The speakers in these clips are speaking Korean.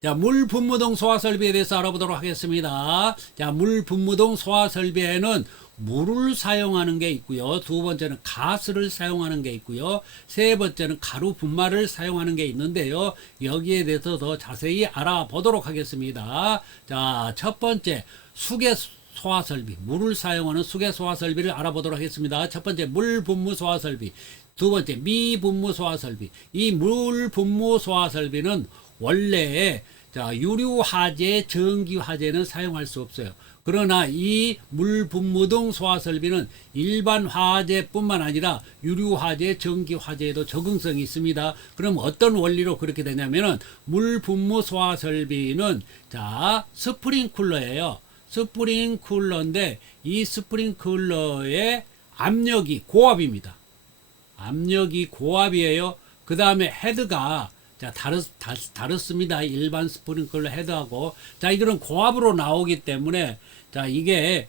자, 물 분무동 소화 설비에 대해서 알아보도록 하겠습니다. 자, 물 분무동 소화 설비에는 물을 사용하는 게 있고요. 두 번째는 가스를 사용하는 게 있고요. 세 번째는 가루 분말을 사용하는 게 있는데요. 여기에 대해서 더 자세히 알아보도록 하겠습니다. 자, 첫 번째 수계 소화 설비, 물을 사용하는 수계 소화 설비를 알아보도록 하겠습니다. 첫 번째 물 분무 소화 설비, 두 번째 미분무 소화 설비. 이 물 분무 소화 설비는 원래 유류 화재, 전기 화재는 사용할 수 없어요. 그러나 이 물 분무등 소화 설비는 일반 화재뿐만 아니라 유류 화재, 전기 화재에도 적응성이 있습니다. 그럼 어떤 원리로 그렇게 되냐면은 물 분무 소화 설비는 스프링쿨러예요. 스프링쿨러인데 이 스프링쿨러의 압력이 고압입니다. 압력이 고압이에요. 그 다음에 헤드가 다릅니다. 일반 스프링클러 헤드하고. 이거는 고압으로 나오기 때문에, 이게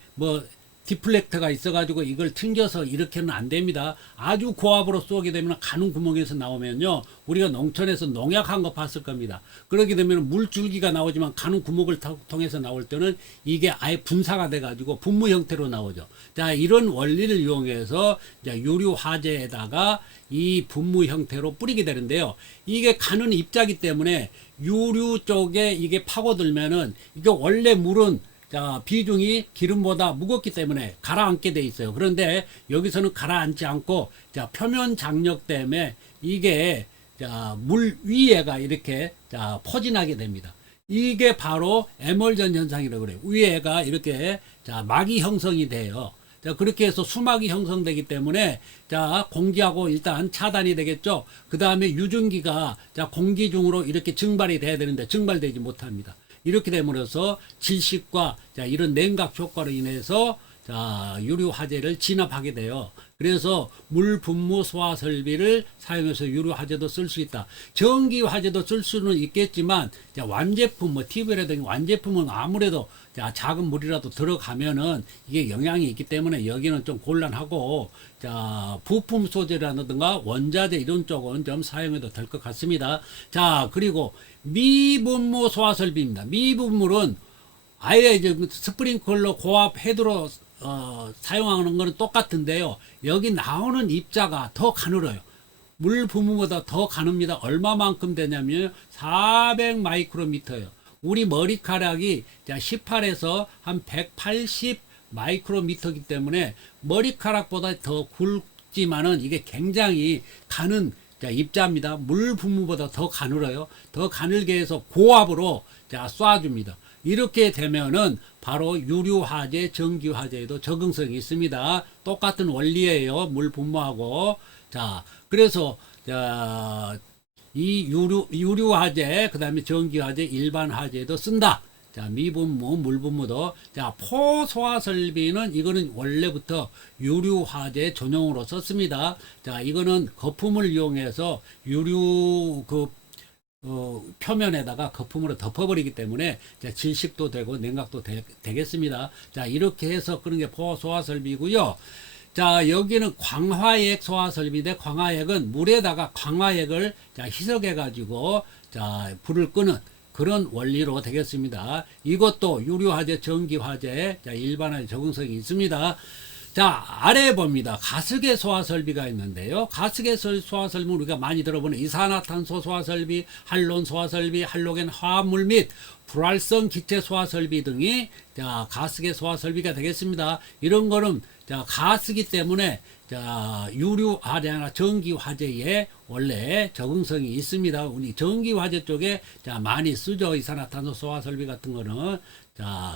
디플렉터가 있어가지고 이걸 튕겨서 이렇게는 안 됩니다. 아주 고압으로 쏘게 되면 가는 구멍에서 나오면요. 우리가 농촌에서 농약한 거 봤을 겁니다. 그렇게 되면 물줄기가 나오지만 가는 구멍을 통해서 나올 때는 이게 아예 분사가 돼가지고 분무 형태로 나오죠. 이런 원리를 이용해서 유류 화재에다가 이 분무 형태로 뿌리게 되는데요. 이게 가는 입자기 때문에 유류 쪽에 이게 파고들면은 이게 원래 물은 비중이 기름보다 무겁기 때문에 가라앉게 돼 있어요. 그런데 여기서는 가라앉지 않고 표면 장력 때문에 이게 물 위에가 이렇게 포진하게 됩니다. 이게 바로 에멀전 현상이라고 그래요. 위에가 이렇게 막이 형성이 돼요. 그렇게 해서 수막이 형성되기 때문에 공기하고 일단 차단이 되겠죠. 그 다음에 유증기가 공기 중으로 이렇게 증발이 돼야 되는데 증발되지 못합니다. 이렇게 됨으로써 질식과 이런 냉각 효과로 인해서 유류 화재를 진압하게 돼요. 그래서 물 분무 소화 설비를 사용해서 유류 화재도 쓸 수 있다. 전기 화재도 쓸 수는 있겠지만 완제품 TV라든지 완제품은 아무래도 작은 물이라도 들어가면은 이게 영향이 있기 때문에 여기는 좀 곤란하고 부품 소재라든가 원자재 이런 쪽은 좀 사용해도 될 것 같습니다. 그리고 미분무 소화 설비입니다. 미분물은 아예 이제 스프링클러 고압 헤드로 사용하는 거는 똑같은데요. 여기 나오는 입자가 더 가늘어요. 물 분무보다 더 가늡니다. 얼마만큼 되냐면 400 마이크로미터예요. 우리 머리카락이 18에서 한 180 마이크로미터이기 때문에 머리카락보다 더 굵지만은 이게 굉장히 가는 입자입니다. 물 분무보다 더 가늘어요. 더 가늘게 해서 고압으로 쏴줍니다. 이렇게 되면은 바로 유류 화재, 전기 화재에도 적응성이 있습니다. 똑같은 원리예요. 물 분무하고. 그래서 이 유류 화재, 그다음에 전기 화재, 일반 화재에도 쓴다. 미분무, 물분무도. 포소화 설비는 이거는 원래부터 유류 화재 전용으로 썼습니다. 이거는 거품을 이용해서 유류 표면에다가 거품으로 덮어버리기 때문에 질식도 되고 냉각도 되겠습니다. 이렇게 해서 그런 게 포소화 설비고요. 여기는 광화액 소화 설비인데 광화액은 물에다가 광화액을 희석해 가지고 불을 끄는 그런 원리로 되겠습니다. 이것도 유류 화재, 전기 화재, 일반 화재 적응성이 있습니다. 아래에 봅니다. 가스계 소화 설비가 있는데요. 가스계 소화 설비는 우리가 많이 들어보는 이산화탄소 소화 설비, 할론 소화 설비, 할로겐 화합물 및 불활성 기체 소화 설비 등이 가스계 소화 설비가 되겠습니다. 이런 거는 가스기 때문에 유류 화재나 전기 화재에 원래 적응성이 있습니다. 우리 전기 화재 쪽에 많이 쓰죠. 이산화탄소 소화 설비 같은 거는.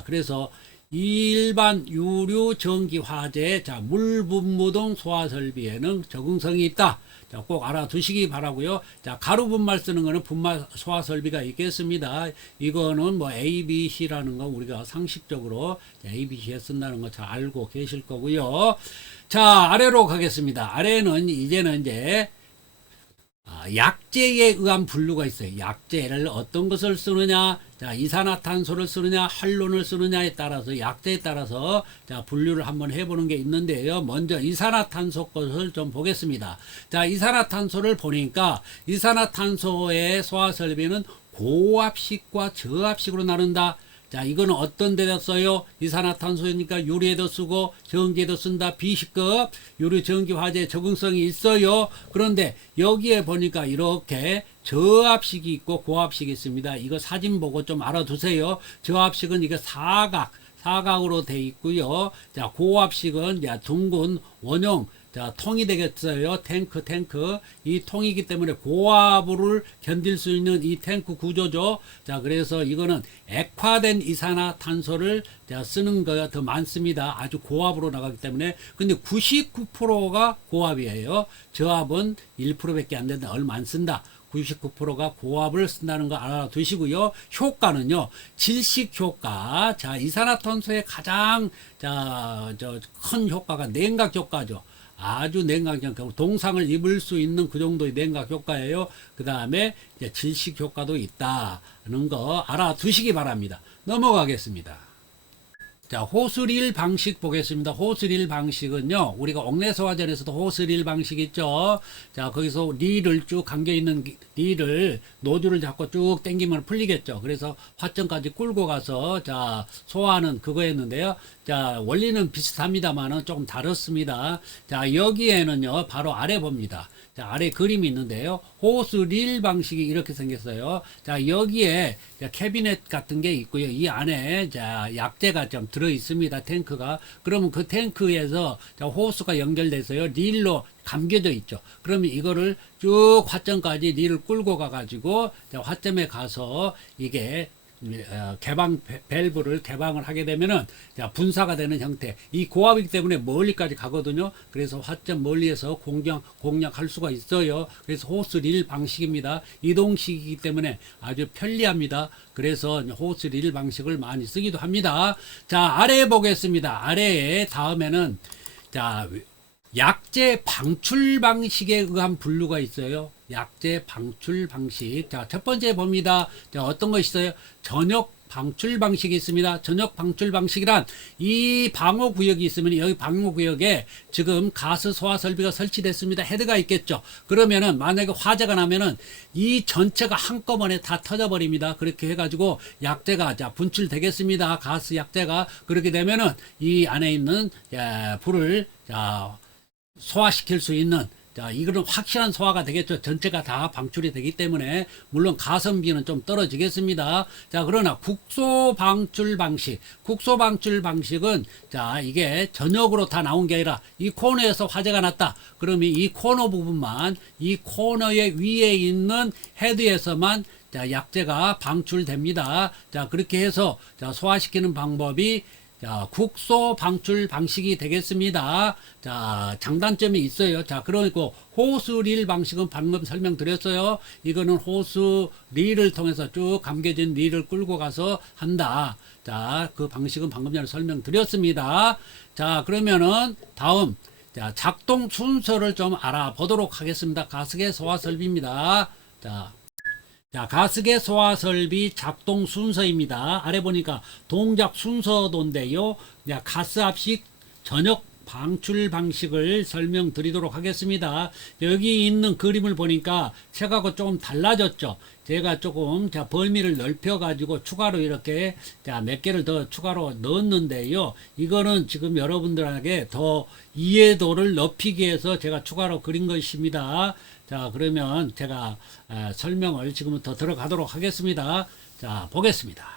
그래서 일반 유류 전기 화재 물 분무등 소화 설비에는 적응성이 있다. 꼭 알아두시기 바라고요. 가루 분말 쓰는 거는 분말 소화 설비가 있겠습니다. 이거는 ABC라는 거 우리가 상식적으로 ABC에 쓴다는 거 잘 알고 계실 거고요. 아래로 가겠습니다. 아래는 이제는 약재에 의한 분류가 있어요. 약재를 어떤 것을 쓰느냐, 자, 이산화탄소를 쓰느냐, 할론을 쓰느냐에 따라서, 약재에 따라서, 자, 분류를 한번 해보는 게 있는데요. 먼저 이산화탄소 것을 좀 보겠습니다. 자, 이산화탄소를 보니까, 이산화탄소의 소화설비는 고압식과 저압식으로 나눈다. 자, 이거는 어떤 데다 써요? 이산화탄소니까 유리에도 쓰고 전기에도 쓴다. B식급 유리 전기 화재 적응성이 있어요. 그런데 여기에 보니까 이렇게 저압식이 있고 고압식이 있습니다. 이거 사진 보고 좀 알아두세요. 저압식은 이게 사각으로 돼 있고요. 자, 고압식은 둥근 원형, 자, 통이 되겠어요. 탱크. 이 통이기 때문에 고압을 견딜 수 있는 이 탱크 구조죠. 자, 그래서 이거는 액화된 이산화탄소를 자, 쓰는 거가 더 많습니다. 아주 고압으로 나가기 때문에. 근데 99%가 고압이에요. 저압은 1%밖에 안 되는데 얼마 안 쓴다. 99%가 고압을 쓴다는 거 알아두시고요. 효과는요, 질식 효과. 자, 이산화탄소의 가장, 큰 효과가 냉각 효과죠. 아주 냉각 효과, 동상을 입을 수 있는 그 정도의 냉각 효과예요. 그 다음에 질식 효과도 있다는 거 알아두시기 바랍니다. 넘어가겠습니다. 자, 호스릴 방식 보겠습니다. 호스릴 방식은요, 우리가 옥내소화전에서도 호스릴 방식 있죠. 자, 거기서 릴을 쭉 감겨있는 릴을, 노즐을 잡고 쭉 당기면 풀리겠죠. 그래서 화점까지 끌고 가서, 자, 소화하는 그거였는데요. 자, 원리는 비슷합니다만은 조금 다릅니다. 자, 여기에는요, 바로 아래 봅니다. 자, 아래 그림이 있는데요. 호스릴 방식이 이렇게 생겼어요. 자, 여기에 캐비넷 같은 게 있고요. 이 안에 자, 약재가 좀 들어 있습니다. 탱크가. 그러면 그 탱크에서 자, 호스가 연결돼서요. 릴로 감겨져 있죠. 그러면 이거를 쭉 화점까지 릴을 끌고 가가지고 자, 화점에 가서 이게 개방 밸브를 개방을 하게 되면은 자, 분사가 되는 형태. 이 고압이기 때문에 멀리까지 가거든요. 그래서 화점 멀리에서 공략할 수가 있어요. 그래서 호스릴 방식입니다. 이동식이기 때문에 아주 편리합니다. 그래서 호스릴 방식을 많이 쓰기도 합니다. 자, 아래 보겠습니다. 아래에 다음에는 자, 약재 방출 방식에 의한 분류가 있어요. 약재 방출 방식. 자, 첫 번째 봅니다. 자, 어떤 거 있어요? 전역 방출 방식이 있습니다. 전역 방출 방식이란 이 방호 구역이 있으면 여기 방호 구역에 지금 가스 소화 설비가 설치됐습니다. 헤드가 있겠죠. 그러면은 만약에 화재가 나면은 이 전체가 한꺼번에 다 터져 버립니다. 그렇게 해가지고 약재가 자, 분출되겠습니다. 가스 약재가. 그렇게 되면은 이 안에 있는 불을 자, 소화시킬 수 있는, 자, 이거는 확실한 소화가 되겠죠. 전체가 다 방출이 되기 때문에. 물론 가성비는 좀 떨어지겠습니다. 자, 그러나 국소 방출 방식은 자, 이게 전역으로 다 나온 게 아니라 이 코너에서 화재가 났다. 그러면 이 코너 부분만, 이 코너의 위에 있는 헤드에서만 자, 약재가 방출됩니다. 자, 그렇게 해서 자, 소화시키는 방법이 자, 국소 방출 방식이 되겠습니다. 자, 장단점이 있어요. 자, 그러니까 호스릴 방식은 방금 설명드렸어요. 이거는 호스릴을 통해서 쭉 감겨진 릴을 끌고 가서 한다. 자, 그 방식은 방금 전에 설명드렸습니다. 자, 그러면은 다음, 자, 작동 순서를 좀 알아보도록 하겠습니다. 가스계 소화 설비입니다. 자, 가스계 소화 설비 작동 순서입니다. 아래 보니까 동작 순서도인데요. 가스 압식 전역 방출 방식을 설명드리도록 하겠습니다. 여기 있는 그림을 보니까 책하고 조금 달라졌죠. 제가 조금 자, 범위를 넓혀 가지고 추가로 이렇게 자, 몇 개를 더 추가로 넣었는데요. 이거는 지금 여러분들에게 더 이해도를 높이기 위해서 제가 추가로 그린 것입니다. 자, 그러면 제가 설명을 지금부터 들어가도록 하겠습니다. 자, 보겠습니다.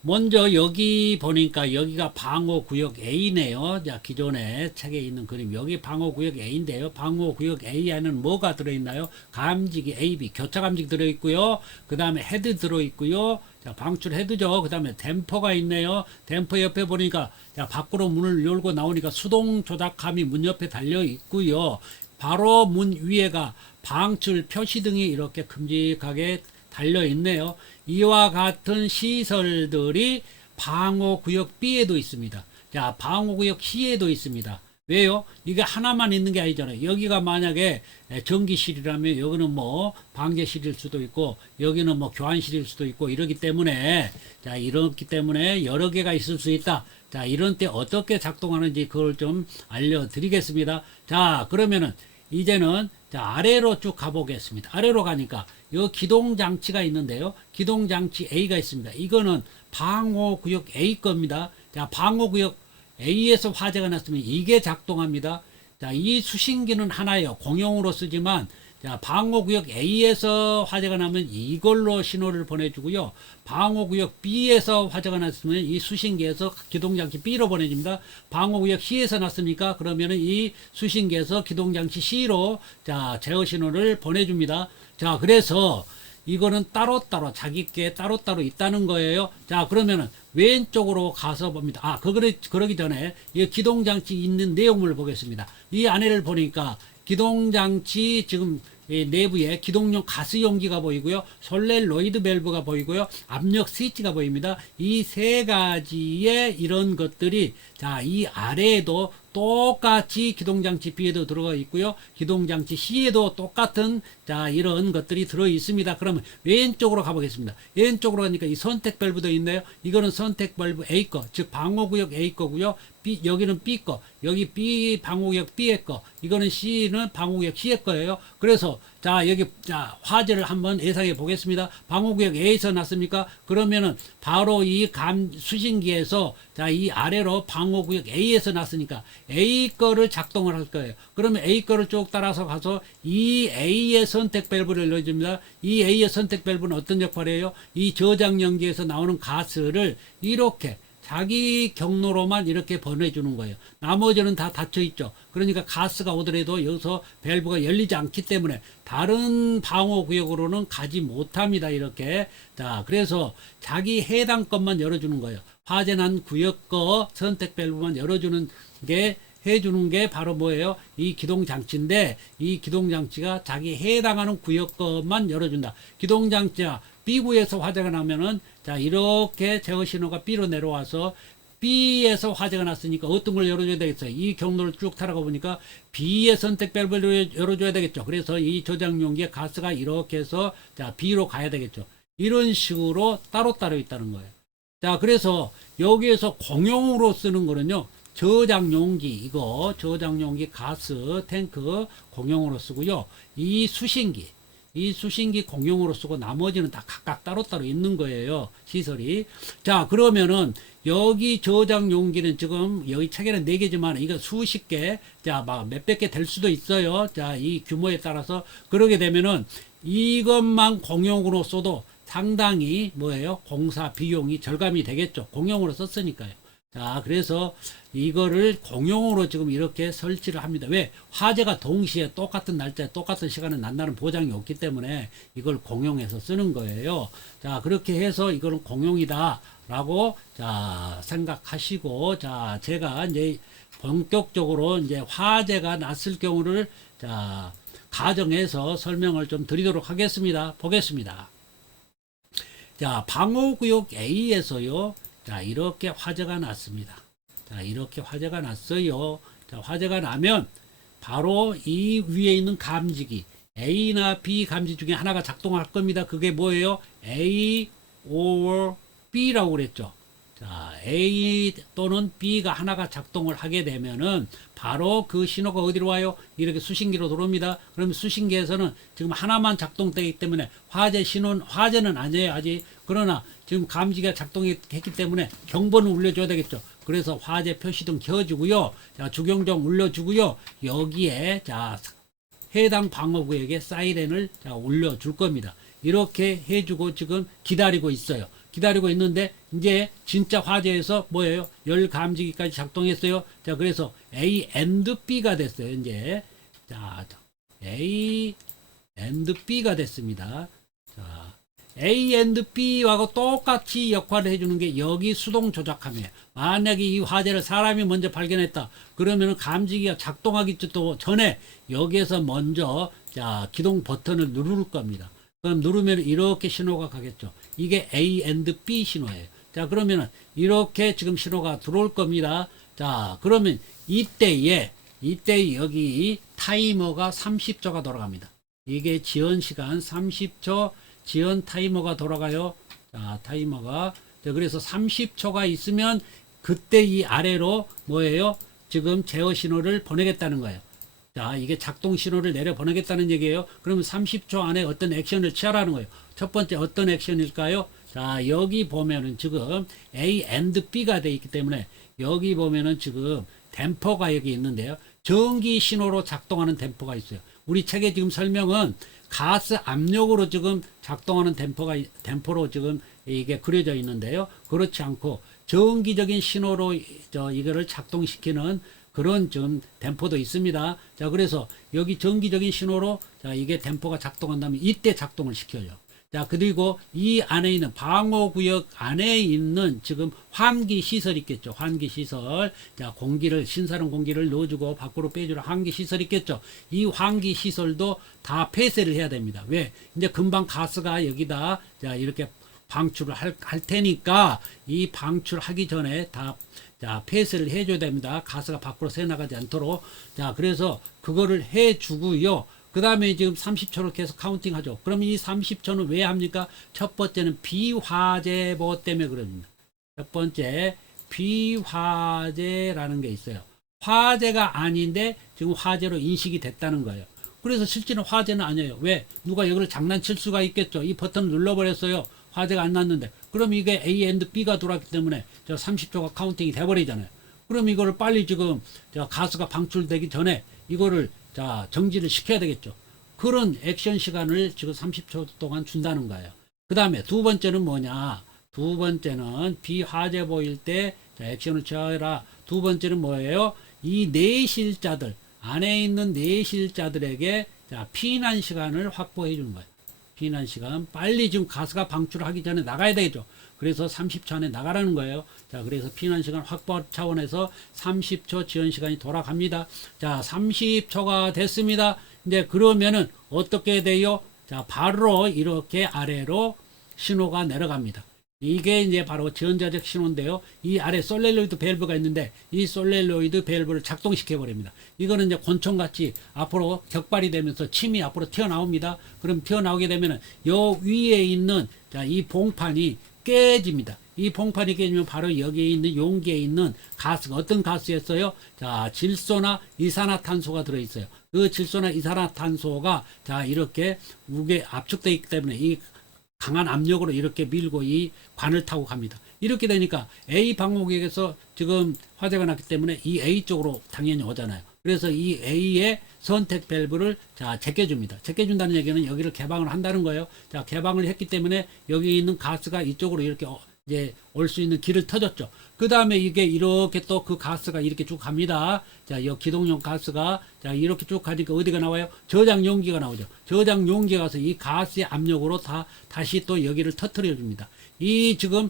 먼저 여기 보니까 여기가 방호구역 A네요. 자, 기존에 책에 있는 그림, 여기 방호구역 A인데요. 방호구역 A에는 뭐가 들어있나요? 감지기 AB, 교차 감지기 들어있고요. 그 다음에 헤드 들어있고요. 자, 방출 헤드죠. 그 다음에 댐퍼가 있네요. 댐퍼 옆에 보니까 자, 밖으로 문을 열고 나오니까 수동 조작함이 문 옆에 달려 있고요. 바로 문 위에가 방출 표시등이 이렇게 큼직하게 달려 있네요. 이와 같은 시설들이 방호구역 B에도 있습니다. 자, 방호구역 C에도 있습니다. 왜요? 이게 하나만 있는 게 아니잖아요. 여기가 만약에 전기실이라면 여기는 뭐 방제실일 수도 있고 여기는 뭐 교환실일 수도 있고 이러기 때문에 자, 이렇기 때문에 여러 개가 있을 수 있다. 자, 이런 때 어떻게 작동하는지 그걸 좀 알려드리겠습니다. 자, 그러면은 이제는 자, 아래로 쭉 가보겠습니다. 아래로 가니까 요 기동장치가 있는데요. 기동장치 A가 있습니다. 이거는 방호구역 A 겁니다. 자, 방호구역 A에서 화재가 났으면 이게 작동합니다. 자, 이 수신기는 하나예요. 공용으로 쓰지만 자, 방호구역 A에서 화재가 나면 이걸로 신호를 보내주고요. 방호구역 B에서 화재가 났으면 이 수신기에서 기동장치 B로 보내줍니다. 방호구역 C에서 났습니까? 그러면은 이 수신기에서 기동장치 C로 자, 제어 신호를 보내줍니다. 자, 그래서 이거는 따로따로 자기께 따로따로 있다는 거예요. 자, 그러면은 왼쪽으로 가서 봅니다. 아, 그러기 전에 이 기동장치 있는 내용물을 보겠습니다. 이 안에를 보니까 기동장치 지금 이 내부에 기동용 가스 용기가 보이고요. 솔레로이드 밸브가 보이고요. 압력 스위치가 보입니다. 이 세 가지의 이런 것들이 자, 이 아래에도 똑같이 기동장치 B에도 들어가 있고요. 기동장치 C에도 똑같은 자, 이런 것들이 들어 있습니다. 그러면 왼쪽으로 가보겠습니다. 왼쪽으로 가니까 이 선택 밸브도 있네요. 이거는 선택 밸브 A 거, 즉 방호구역 A 거고요. B, 여기는 B 거, 여기 B 방호구역 B의 거, 이거는 C는 방호구역 C의 거예요. 그래서 자, 여기 자, 화재를 한번 예상해 보겠습니다. 방호구역 A에서 났습니까? 그러면은 바로 이 수신기에서 자, 이 아래로 방호구역 A에서 났으니까 A 거를 작동을 할 거예요. 그러면 A 거를 쭉 따라서 가서 이 A의 선택 밸브를 넣어줍니다. 이 A의 선택 밸브는 어떤 역할이에요? 이 저장 연기에서 나오는 가스를 이렇게 자기 경로로만 이렇게 보내주는 거예요. 나머지는 다 닫혀 있죠. 그러니까 가스가 오더라도 여기서 밸브가 열리지 않기 때문에 다른 방호 구역으로는 가지 못합니다. 이렇게. 자, 그래서 자기 해당 것만 열어주는 거예요. 화재 난 구역 거 선택 밸브만 열어주는 게 해주는 게 바로 뭐예요? 이 기동장치인데 이 기동장치가 자기 해당하는 구역 것만 열어준다. 기동장치가 B구에서 화재가 나면은 자, 이렇게 제어 신호가 B로 내려와서 B에서 화재가 났으니까 어떤 걸 열어줘야 되겠어요? 이 경로를 쭉 타라가 보니까 B의 선택 밸브를 열어줘야 되겠죠. 그래서 이 저장용기에 가스가 이렇게 해서 자, B로 가야 되겠죠. 이런 식으로 따로따로 있다는 거예요. 자, 그래서 여기에서 공용으로 쓰는 거는요. 저장용기, 이거 저장용기 가스 탱크 공용으로 쓰고요. 이 수신기 공용으로 쓰고 나머지는 다 각각 따로따로 있는 거예요. 시설이. 자, 그러면은 여기 저장 용기는 지금 여기 책에는 4개지만 이거 수십 개, 자, 막 몇백 개 될 수도 있어요. 자, 이 규모에 따라서 그러게 되면은 이것만 공용으로 써도 상당히 뭐예요? 공사 비용이 절감이 되겠죠. 공용으로 썼으니까요. 자, 그래서 이거를 공용으로 지금 이렇게 설치를 합니다. 왜? 화재가 동시에 똑같은 날짜에 똑같은 시간에 난다는 보장이 없기 때문에 이걸 공용해서 쓰는 거예요. 자, 그렇게 해서 이거는 공용이다 라고 자, 생각하시고 자, 제가 이제 본격적으로 이제 화재가 났을 경우를 자, 가정해서 설명을 좀 드리도록 하겠습니다. 보겠습니다. 자, 방호구역 A에서요. 자, 이렇게 화재가 났습니다. 자, 이렇게 화재가 났어요. 자, 화재가 나면 바로 이 위에 있는 감지기 A나 B 감지 중에 하나가 작동할 겁니다. 그게 뭐예요? A or B라고 그랬죠. 자, A 또는 B가 하나가 작동을 하게 되면은 바로 그 신호가 어디로 와요? 이렇게 수신기로 들어옵니다. 그러면 수신기에서는 지금 하나만 작동되기 때문에 화재는 아니에요, 아직. 그러나 지금 감지기가 작동했기 때문에 경보는 울려줘야 되겠죠. 그래서 화재 표시등 켜주고요. 자, 주경종 울려주고요. 여기에 자, 해당 방어구역에 사이렌을 자, 울려줄 겁니다. 이렇게 해주고 지금 기다리고 있어요. 기다리고 있는데 이제 진짜 화재에서 뭐예요? 열 감지기까지 작동했어요. 자, 그래서 A and B가 됐어요. 이제 자, A and B가 됐습니다. 자, A and B하고 똑같이 역할을 해주는 게 여기 수동 조작함이에요. 만약에 이 화재를 사람이 먼저 발견했다. 그러면 감지기가 작동하기 전에 여기에서 먼저 자, 기동 버튼을 누를 겁니다. 그럼 누르면 이렇게 신호가 가겠죠. 이게 A and B 신호예요. 자, 그러면은 이렇게 지금 신호가 들어올 겁니다. 자, 그러면 이때에 이때 여기 타이머가 30초가 돌아갑니다. 이게 지연 시간 30초 지연 타이머가 돌아가요. 자, 타이머가. 자, 그래서 30초가 있으면 그때 이 아래로 뭐예요? 지금 제어 신호를 보내겠다는 거예요. 자, 이게 작동 신호를 내려 보내겠다는 얘기예요. 그러면 30초 안에 어떤 액션을 취하라는 거예요. 첫 번째 어떤 액션일까요? 자, 여기 보면은 지금 A and B가 돼 있기 때문에 여기 보면은 지금 댐퍼가 여기 있는데요. 전기 신호로 작동하는 댐퍼가 있어요. 우리 책에 지금 설명은 가스 압력으로 지금 작동하는 댐퍼로 지금 이게 그려져 있는데요. 그렇지 않고 전기적인 신호로 이거를 작동시키는 그런 좀 댐퍼도 있습니다. 자, 그래서 여기 전기적인 신호로 자, 이게 댐퍼가 작동한다면 이때 작동을 시켜요. 자, 그리고 이 안에 있는 방호구역 안에 있는 지금 환기 시설 있겠죠. 환기 시설. 자, 공기를, 신선한 공기를 넣어주고 밖으로 빼주는 환기 시설 있겠죠. 이 환기 시설도 다 폐쇄를 해야 됩니다. 왜? 이제 금방 가스가 여기다 자, 이렇게 방출을 할 테니까 이 방출하기 전에 다 자, 폐쇄를 해줘야 됩니다. 가스가 밖으로 새나가지 않도록. 자, 그래서 그거를 해주고요. 그 다음에 지금 30초를 계속 카운팅 하죠. 그럼 이 30초는 왜 합니까? 첫 번째는 비화재보 때문에 그럽니다. 첫 번째, 비화재라는 게 있어요. 화재가 아닌데 지금 화재로 인식이 됐다는 거예요. 그래서 실제는 화재는 아니에요. 왜? 누가 여기를 장난칠 수가 있겠죠. 이 버튼을 눌러버렸어요. 화재가 안 났는데. 그럼 이게 A and B가 들어왔기 때문에 저 30초가 카운팅이 돼버리잖아요. 그럼 이거를 빨리 지금 저 가스가 방출되기 전에 이거를 자, 정지를 시켜야 되겠죠. 그런 액션 시간을 지금 30초 동안 준다는 거예요. 그 다음에 두 번째는 뭐냐? 두 번째는 비화재 보일 때 자, 액션을 취하라. 두 번째는 뭐예요? 이 내실자들, 안에 있는 내실자들에게 자, 피난 시간을 확보해 주는 거예요. 피난 시간. 빨리 지금 가스가 방출하기 전에 나가야 되겠죠. 그래서 30초 안에 나가라는 거예요. 자, 그래서 피난 시간 확보 차원에서 30초 지연 시간이 돌아갑니다. 자, 30초가 됐습니다. 이제 그러면은 어떻게 돼요? 자, 바로 이렇게 아래로 신호가 내려갑니다. 이게 이제 바로 전자적 신호인데요. 이 아래 솔레노이드 밸브가 있는데 이 솔레노이드 밸브를 작동시켜 버립니다. 이거는 이제 권총같이 앞으로 격발이 되면서 침이 앞으로 튀어나옵니다. 그럼 튀어나오게 되면은 요 위에 있는 자, 이 봉판이 깨집니다. 이 봉판이 깨지면 바로 여기에 있는 용기에 있는 가스가 어떤 가스였어요? 자, 질소나 이산화탄소가 들어있어요. 그 질소나 이산화탄소가 자, 이렇게 무게 압축되어 있기 때문에 이 강한 압력으로 이렇게 밀고 이 관을 타고 갑니다. 이렇게 되니까 A 방호구역에서 지금 화재가 났기 때문에 이 A 쪽으로 당연히 오잖아요. 그래서 이 A의 선택 밸브를 자, 제껴줍니다. 제껴준다는 얘기는 여기를 개방을 한다는 거예요. 자, 개방을 했기 때문에 여기 있는 가스가 이쪽으로 이렇게 이제 올 수 있는 길을 터졌죠. 그 다음에 이게 이렇게 또 그 가스가 이렇게 쭉 갑니다. 자, 이 기동용 가스가 자, 이렇게 쭉 가니까 어디가 나와요? 저장 용기가 나오죠. 저장 용기가 가서 이 가스의 압력으로 다시 또 여기를 터뜨려 줍니다. 이 지금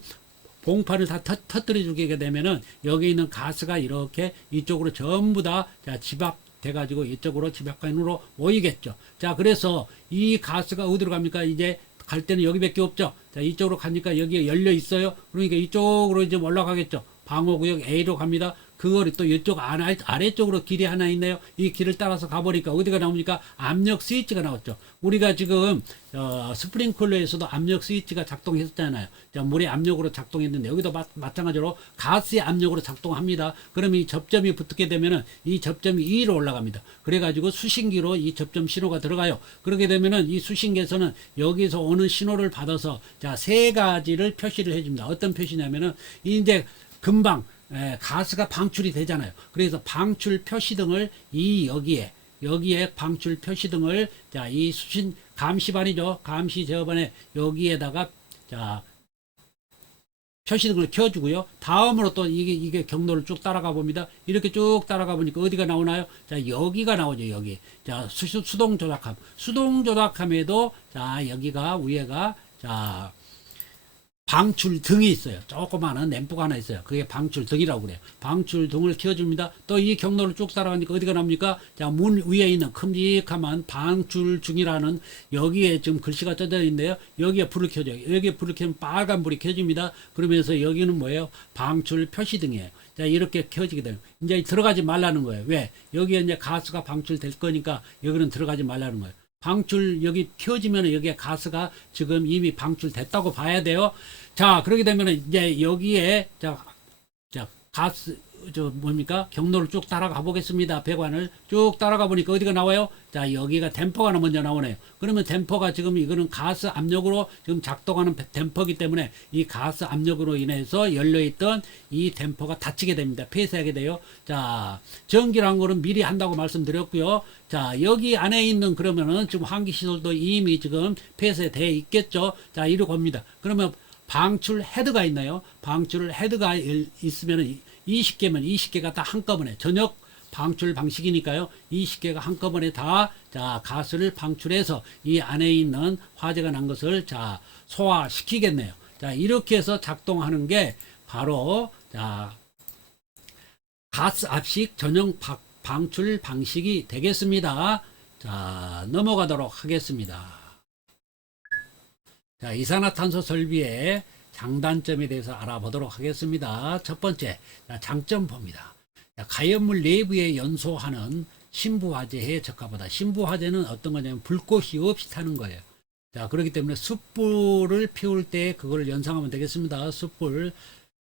봉판을 다 터뜨려 주게 되면은 여기 있는 가스가 이렇게 이쪽으로 전부 다 자, 집합 돼가지고 이쪽으로 집약관으로 모이겠죠. 자, 그래서 이 가스가 어디로 갑니까? 이제 갈 때는 여기밖에 없죠. 자, 이쪽으로 가니까 여기에 열려 있어요. 그러니까 이쪽으로 이제 올라가겠죠. 방어구역 A로 갑니다. 그거를 또 이쪽 아래쪽으로 길이 하나 있네요. 이 길을 따라서 가보니까 어디가 나옵니까? 압력 스위치가 나왔죠. 우리가 지금 스프링클러에서도 압력 스위치가 작동했었잖아요. 자, 물의 압력으로 작동했는데 여기도 마찬가지로 가스의 압력으로 작동합니다. 그러면 이 접점이 붙게 되면은 이 접점이 위로 올라갑니다. 그래가지고 수신기로 이 접점 신호가 들어가요. 그렇게 되면은 이 수신기에서는 여기서 오는 신호를 받아서 자, 세 가지를 표시를 해줍니다. 어떤 표시냐면은 이제 금방 가스가 방출이 되잖아요. 그래서 방출 표시등을 여기에 방출 표시등을 자, 이 수신 감시반이죠. 감시 제어반에 여기에다가 자, 표시등을 켜주고요. 다음으로 또 이게 경로를 쭉 따라가 봅니다. 이렇게 쭉 따라가 보니까 어디가 나오나요? 자, 여기가 나오죠. 여기. 자, 수동 조작함. 수동 조작함에도 자, 여기가 위에가 자, 방출등이 있어요. 조그마한 램프가 하나 있어요. 그게 방출등이라고 그래요. 방출등을 켜줍니다. 또 이 경로를 쭉 따라가니까 어디가 납니까? 자, 문 위에 있는 큼직한 방출중이라는 여기에 지금 글씨가 떠져 있는데요. 여기에 불을 켜줘요. 여기에 불을 켜면 빨간 불이 켜집니다. 그러면서 여기는 뭐예요? 방출 표시등이에요. 자, 이렇게 켜지게 돼요. 이제 들어가지 말라는 거예요. 왜? 여기에 이제 가스가 방출될 거니까 여기는 들어가지 말라는 거예요. 방출 여기 켜지면 여기에 가스가 지금 이미 방출됐다고 봐야 돼요. 자, 그렇게 되면 이제 여기에 자 가스 뭡니까? 경로를 쭉 따라가 보겠습니다. 배관을 쭉 따라가 보니까 어디가 나와요? 자, 여기가 댐퍼가 먼저 나오네요. 그러면 댐퍼가 지금 이거는 가스 압력으로 지금 작동하는 댐퍼기 때문에 이 가스 압력으로 인해서 열려있던 이 댐퍼가 닫히게 됩니다. 폐쇄하게 돼요. 자, 전기란 거는 미리 한다고 말씀드렸고요. 자, 여기 안에 있는 그러면은 지금 환기시설도 이미 지금 폐쇄되어 있겠죠. 자, 이렇게 봅니다. 그러면 방출 헤드가 있나요? 방출 헤드가 있으면 20개면 20개가 다 한꺼번에 전역 방출 방식이니까요. 20개가 한꺼번에 다 자, 가스를 방출해서 이 안에 있는 화재가 난 것을 자, 소화시키겠네요. 자, 이렇게 해서 작동하는 게 바로 자, 가스 압식 전용 방출 방식이 되겠습니다. 자, 넘어가도록 하겠습니다. 자, 이산화탄소 설비의 장단점에 대해서 알아보도록 하겠습니다. 첫 번째, 장점 봅니다. 가연물 내부에 연소하는 신부화재에 적합하다. 신부화재는 어떤 거냐면 불꽃이 없이 타는 거예요. 자, 그렇기 때문에 숯불을 피울 때 그걸 연상하면 되겠습니다. 숯불.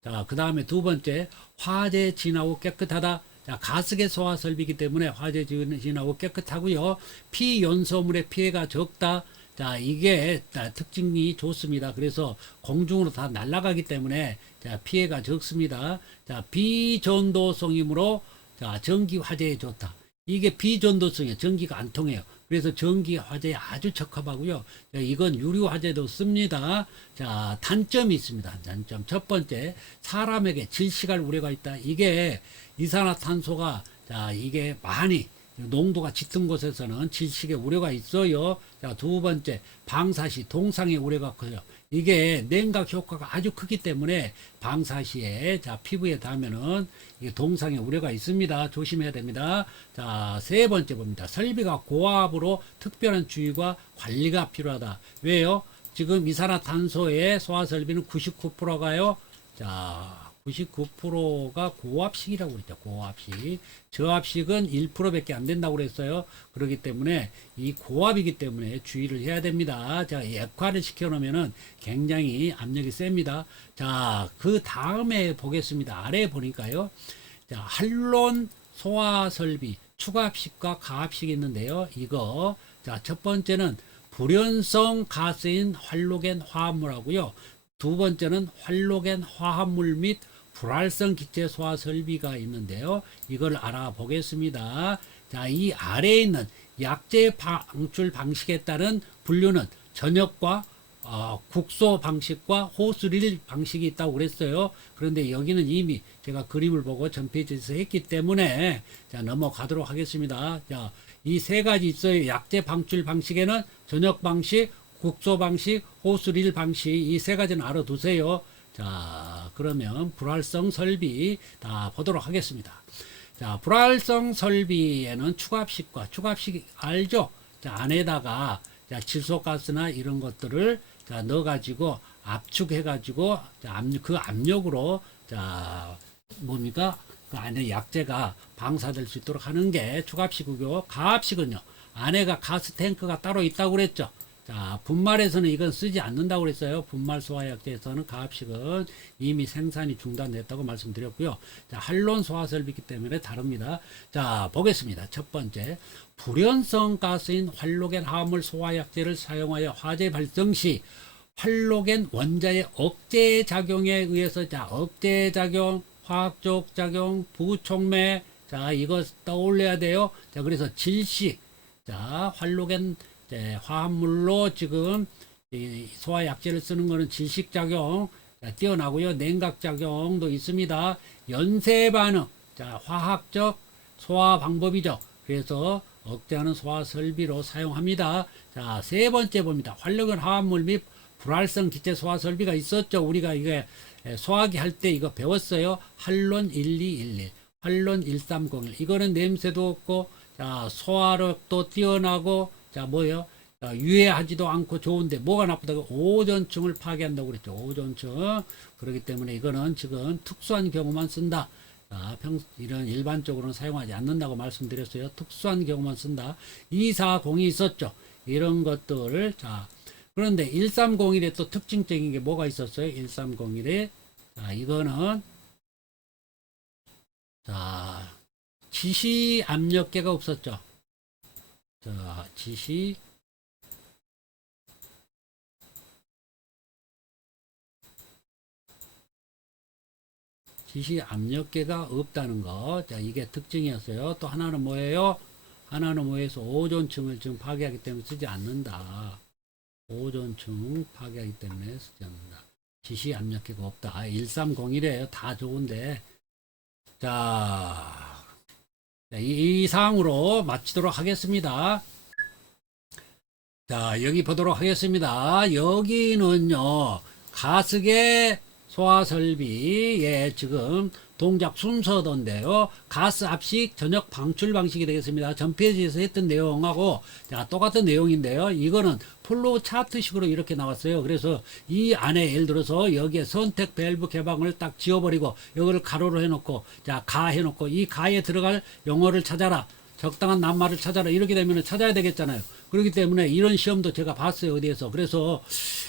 자, 그 다음에 두 번째, 화재 진하고 깨끗하다. 자, 가스계 소화 설비이기 때문에 화재 진하고 깨끗하고요. 피연소물의 피해가 적다. 자, 이게 특징이 좋습니다. 그래서 공중으로 다 날아가기 때문에 자, 피해가 적습니다. 자, 비전도성이므로 자, 전기 화재에 좋다. 이게 비전도성이에요. 전기가 안 통해요. 그래서 전기 화재에 아주 적합하고요. 자, 이건 유리 화재도 씁니다. 자, 단점이 있습니다. 단점. 첫 번째, 사람에게 질식할 우려가 있다. 이게 이산화탄소가 자, 이게 많이 농도가 짙은 곳에서는 질식의 우려가 있어요. 자, 두 번째, 방사시 동상의 우려가 커요. 이게 냉각 효과가 아주 크기 때문에 방사시에 자, 피부에 닿으면은 이게 동상의 우려가 있습니다. 조심해야 됩니다. 자, 세 번째 봅니다. 설비가 고압으로 특별한 주의와 관리가 필요하다. 왜요? 지금 이산화탄소의 소화 설비는 99%가요. 자, 99%가 고압식이라고 그랬죠. 고압식. 저압식은 1%밖에 안 된다고 그랬어요. 그렇기 때문에 이 고압이기 때문에 주의를 해야 됩니다. 자, 액화를 시켜놓으면은 굉장히 압력이 셉니다. 자, 그 다음에 보겠습니다. 아래에 보니까요. 자, 한론 소화 설비 추가압식과 가압식이 있는데요. 이거 자, 첫 번째는 불연성 가스인 활로겐 화합물하고요. 두 번째는 활로겐 화합물 및 불활성 기체 소화 설비가 있는데요. 이걸 알아보겠습니다. 자, 이 아래에 있는 약재 방출 방식에 따른 분류는 전역과 국소 방식과 호스릴 방식이 있다고 그랬어요. 그런데 여기는 이미 제가 그림을 보고 전페이지에서 했기 때문에 자, 넘어가도록 하겠습니다. 자, 이 세 가지 있어요. 약재 방출 방식에는 전역 방식, 국소 방식, 호스릴 방식 이 세 가지는 알아두세요. 자, 그러면 불활성 설비 다 보도록 하겠습니다. 자, 불활성 설비에는 추가압식과 추가압식 알죠? 자, 안에다가 자, 질소가스나 이런 것들을 자, 넣어가지고 압축해가지고 자, 그 압력으로 자, 뭡니까? 그 안에 약재가 방사될 수 있도록 하는 게 추가압식이고요. 가압식은요, 안에가 가스 탱크가 따로 있다고 그랬죠. 자, 분말에서는 이건 쓰지 않는다고 그랬어요. 분말 소화약제에서는 가압식은 이미 생산이 중단됐다고 말씀드렸고요. 자, 한론 소화 설비이기 때문에 다릅니다. 자, 보겠습니다. 첫 번째, 불연성 가스인 활로겐 화합물 소화약제를 사용하여 화재 발생 시 활로겐 원자의 억제 작용에 의해서 자, 억제 작용, 화학적 작용, 부촉매 자, 이거 떠올려야 돼요. 자, 그래서 질식 자, 활로겐 화합물로 지금 소화약제를 쓰는 것은 질식작용 뛰어나고요. 냉각작용도 있습니다. 연쇄반응 자, 화학적 소화 방법이죠. 그래서 억제하는 소화 설비로 사용합니다. 자, 세 번째 봅니다. 활로겐 화합물 및 불활성 기체 소화 설비가 있었죠. 우리가 이게 소화기 할 때 이거 배웠어요. 할론 1211, 할론 1301. 이거는 냄새도 없고, 자, 소화력도 뛰어나고, 자, 뭐예요? 유해하지도 않고 좋은데 뭐가 나쁘다고? 오존층을 파괴한다고 그랬죠. 오존층. 그렇기 때문에 이거는 지금 특수한 경우만 쓴다. 자, 이런 일반적으로는 사용하지 않는다고 말씀드렸어요. 특수한 경우만 쓴다. 240이 있었죠. 이런 것들을, 자, 그런데 1301에 또 특징적인 게 뭐가 있었어요? 1301에. 자, 이거는, 자, 지시 압력계가 없었죠. 자, 지시 압력계가 없다는 거. 자, 이게 특징이었어요. 또 하나는 뭐예요? 하나는 뭐해서 오존층을 지금 파괴하기 때문에 쓰지 않는다. 오존층 파괴하기 때문에 쓰지 않는다. 지시 압력계가 없다. 1301이에요. 다 좋은데. 자, 이 사항으로 마치도록 하겠습니다. 자, 여기 보도록 하겠습니다. 여기는요, 가스계 소화설비의 지금 동작 순서던데요. 가스 압식 전역 방출 방식이 되겠습니다. 전 페이지에서 했던 내용하고 자, 똑같은 내용인데요. 이거는 플로우 차트식으로 이렇게 나왔어요. 그래서 이 안에 예를 들어서 여기에 선택 밸브 개방을 딱 지워버리고 여기를 가로로 해놓고 자, 가 해놓고 이 가에 들어갈 용어를 찾아라. 적당한 낱말을 찾아라. 이렇게 되면 찾아야 되겠잖아요. 그렇기 때문에 이런 시험도 제가 봤어요. 어디에서. 그래서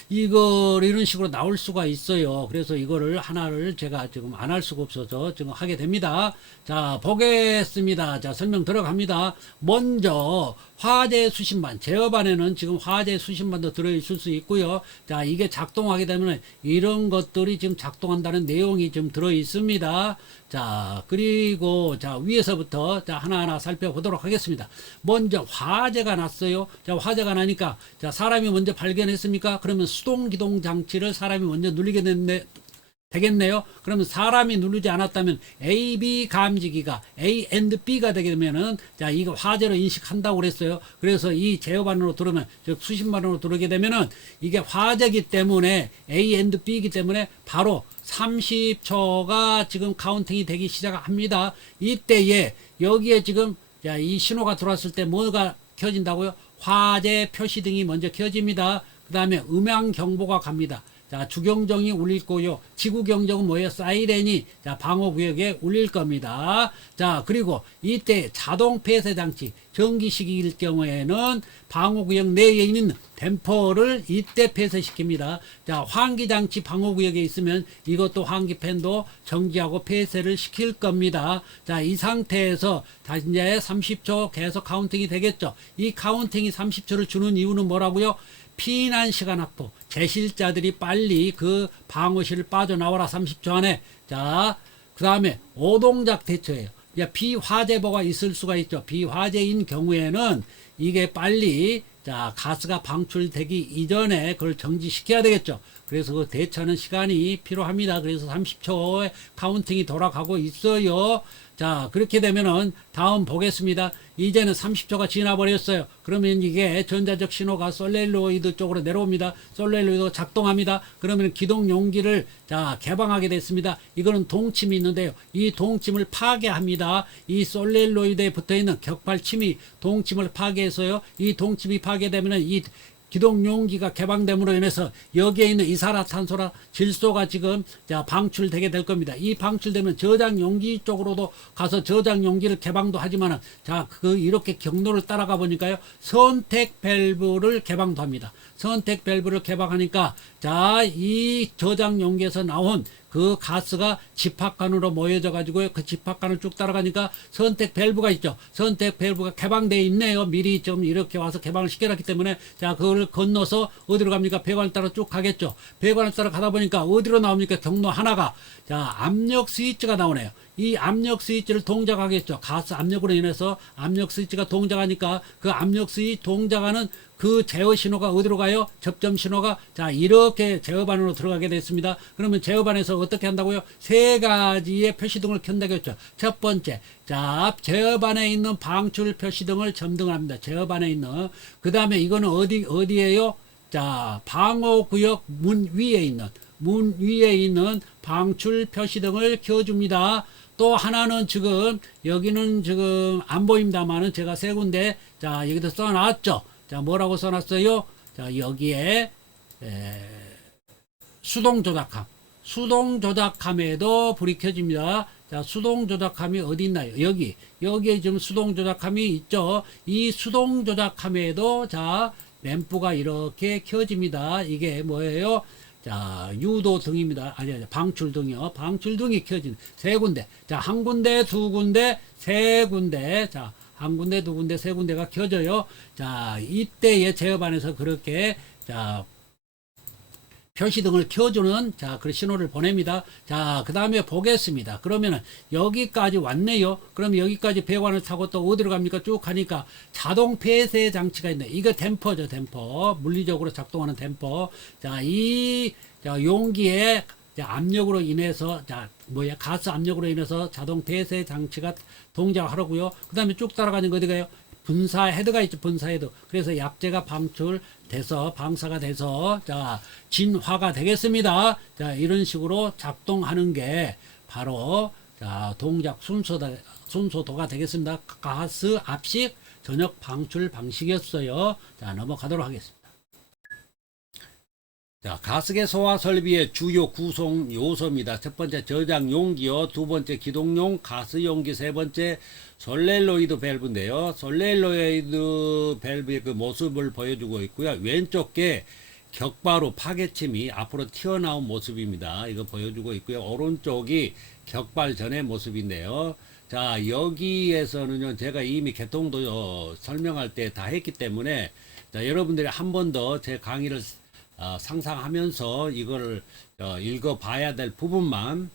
이걸 이런 식으로 나올 수가 있어요. 그래서 이거를 하나를 제가 지금 안 할 수가 없어서 지금 하게 됩니다. 자, 보겠습니다. 자, 설명 들어갑니다. 먼저 화재 수신반, 제어반에는 지금 화재 수신반도 들어있을 수 있고요. 자, 이게 작동하게 되면 이런 것들이 지금 작동한다는 내용이 좀 들어있습니다. 자, 그리고 자, 위에서부터 자, 하나하나 살펴보도록 하겠습니다. 먼저 화재가 났어요. 자, 화재가 나니까 자, 사람이 먼저 발견했습니까? 그러면 수동 기동 장치를 사람이 먼저 누르게 되겠네요. 그러면 사람이 누르지 않았다면 A, B 감지기가 A and B가 되게 되면은 자, 이거 화재로 인식한다고 그랬어요. 그래서 이 제어반으로 들어오면 즉 수신반으로 들어오게 되면은 이게 화재기 때문에 A and B이기 때문에 바로 30초가 지금 카운팅이 되기 시작합니다. 이때에 여기에 지금 자, 이 신호가 들어왔을 때 뭐가 켜진다고요? 화재 표시등이 먼저 켜집니다. 그 다음에 음향 경보가 갑니다. 자, 주경정이 울릴 거요. 지구경정은 뭐예요? 사이렌이 자, 방어구역에 울릴 겁니다. 자, 그리고 이때 자동 폐쇄 장치, 전기식일 경우에는 방어구역 내에 있는 댐퍼를 이때 폐쇄시킵니다. 자, 환기장치 방어구역에 있으면 이것도 환기팬도 정지하고 폐쇄를 시킬 겁니다. 자, 이 상태에서 다시 이제 30초 계속 카운팅이 되겠죠. 이 카운팅이 30초를 주는 이유는 뭐라고요? 피난 시간 확보. 제실자들이 빨리 그 방어실을 빠져나와라 30초 안에. 자, 그 다음에 오동작 대처예요. 비화재보가 있을 수가 있죠. 비화재인 경우에는 이게 빨리 자, 가스가 방출되기 이전에 그걸 정지시켜야 되겠죠. 그래서 그 대처하는 시간이 필요합니다. 그래서 30초의 카운팅이 돌아가고 있어요. 자, 그렇게 되면은 다음 보겠습니다. 이제는 30초가 지나버렸어요. 그러면 이게 전자적 신호가 솔레로이드 쪽으로 내려옵니다. 솔레로이드가 작동합니다. 그러면 기동 용기를 자, 개방하게 됐습니다. 이거는 동침이 있는데요. 이 동침을 파괴합니다. 이 솔레로이드에 붙어 있는 격발침이 동침을 파괴해서요. 이 동침이 파괴되면은 이 기동 용기가 개방됨으로 인해서 여기에 있는 이산화탄소나 질소가 지금 자, 방출되게 될 겁니다. 이 방출되면 저장 용기 쪽으로도 가서 저장 용기를 개방도 하지만은 자, 이렇게 경로를 따라가 보니까요. 선택 밸브를 개방도 합니다. 선택 밸브를 개방하니까 자, 이 저장 용기에서 나온 그 가스가 집합관으로 모여져 가지고 그 집합관을 쭉 따라가니까 선택 밸브가 있죠. 선택 밸브가 개방되어 있네요. 미리 좀 이렇게 와서 개방을 시켜놨기 때문에 자, 그걸 건너서 어디로 갑니까? 배관을 따라 쭉 가겠죠. 배관을 따라 가다 보니까 어디로 나옵니까? 경로 하나가 자, 압력 스위치가 나오네요. 이 압력 스위치를 동작하겠죠. 가스 압력으로 인해서 압력 스위치가 동작하니까 그 압력 스위치 동작하는 그 제어 신호가 어디로 가요? 접점 신호가 자, 이렇게 제어반으로 들어가게 됐습니다. 그러면 제어반에서 어떻게 한다고요? 세 가지의 표시등을 켠다고 했죠. 첫 번째, 자, 제어반에 있는 방출 표시등을 점등합니다. 제어반에 있는. 그 다음에 이거는 어디에요? 자, 방어구역 문 위에 있는 방출 표시등을 켜줍니다. 또 하나는 지금 여기는 지금 안 보입니다만은 제가 세 군데 자 여기다 써놨죠. 자 뭐라고 써놨어요? 자 여기에 수동 조작함에도 불이 켜집니다. 자 수동 조작함이 어디 있나요? 여기에 지금 수동 조작함이 있죠. 이 수동 조작함에도 자 램프가 이렇게 켜집니다. 이게 뭐예요? 자, 유도등입니다. 아니, 방출등이요. 방출등이 켜진 세 군데. 자, 한 군데, 두 군데, 세 군데. 자, 한 군데, 두 군데, 세 군데가 켜져요. 자, 이때의 제어반에서 그렇게, 자, 표시등을 켜주는, 자, 그 신호를 보냅니다. 자, 그 다음에 보겠습니다. 그러면은, 여기까지 왔네요. 그럼 여기까지 배관을 타고 또 어디로 갑니까? 쭉 가니까 자동 폐쇄 장치가 있네. 이거 댐퍼죠, 댐퍼. 물리적으로 작동하는 댐퍼. 자, 자, 용기의 압력으로 인해서, 가스 압력으로 인해서 자동 폐쇄 장치가 동작하라고요. 그 다음에 쭉 따라가는 거 어디 가요? 분사 헤드가 있죠, 분사 헤드. 그래서 약재가 방출돼서, 방사가 돼서, 자, 진화가 되겠습니다. 자, 이런 식으로 작동하는 게 바로, 자, 동작 순서도가 되겠습니다. 가스 압식 전역 방출 방식이었어요. 자, 넘어가도록 하겠습니다. 자, 가스계 소화 설비의 주요 구성 요소입니다. 첫 번째 저장 용기요, 두 번째 기동용 가스 용기, 세 번째 솔레노이드 밸브인데요. 솔레노이드 밸브의 그 모습을 보여주고 있고요. 왼쪽 게 격바로 파괴침이 앞으로 튀어나온 모습입니다. 이거 보여주고 있고요. 오른쪽이 격발 전의 모습인데요. 자, 여기에서는요, 제가 이미 개통도 설명할 때 다 했기 때문에, 자, 여러분들이 한 번 더 제 강의를 상상하면서 이걸 읽어봐야 될 부분만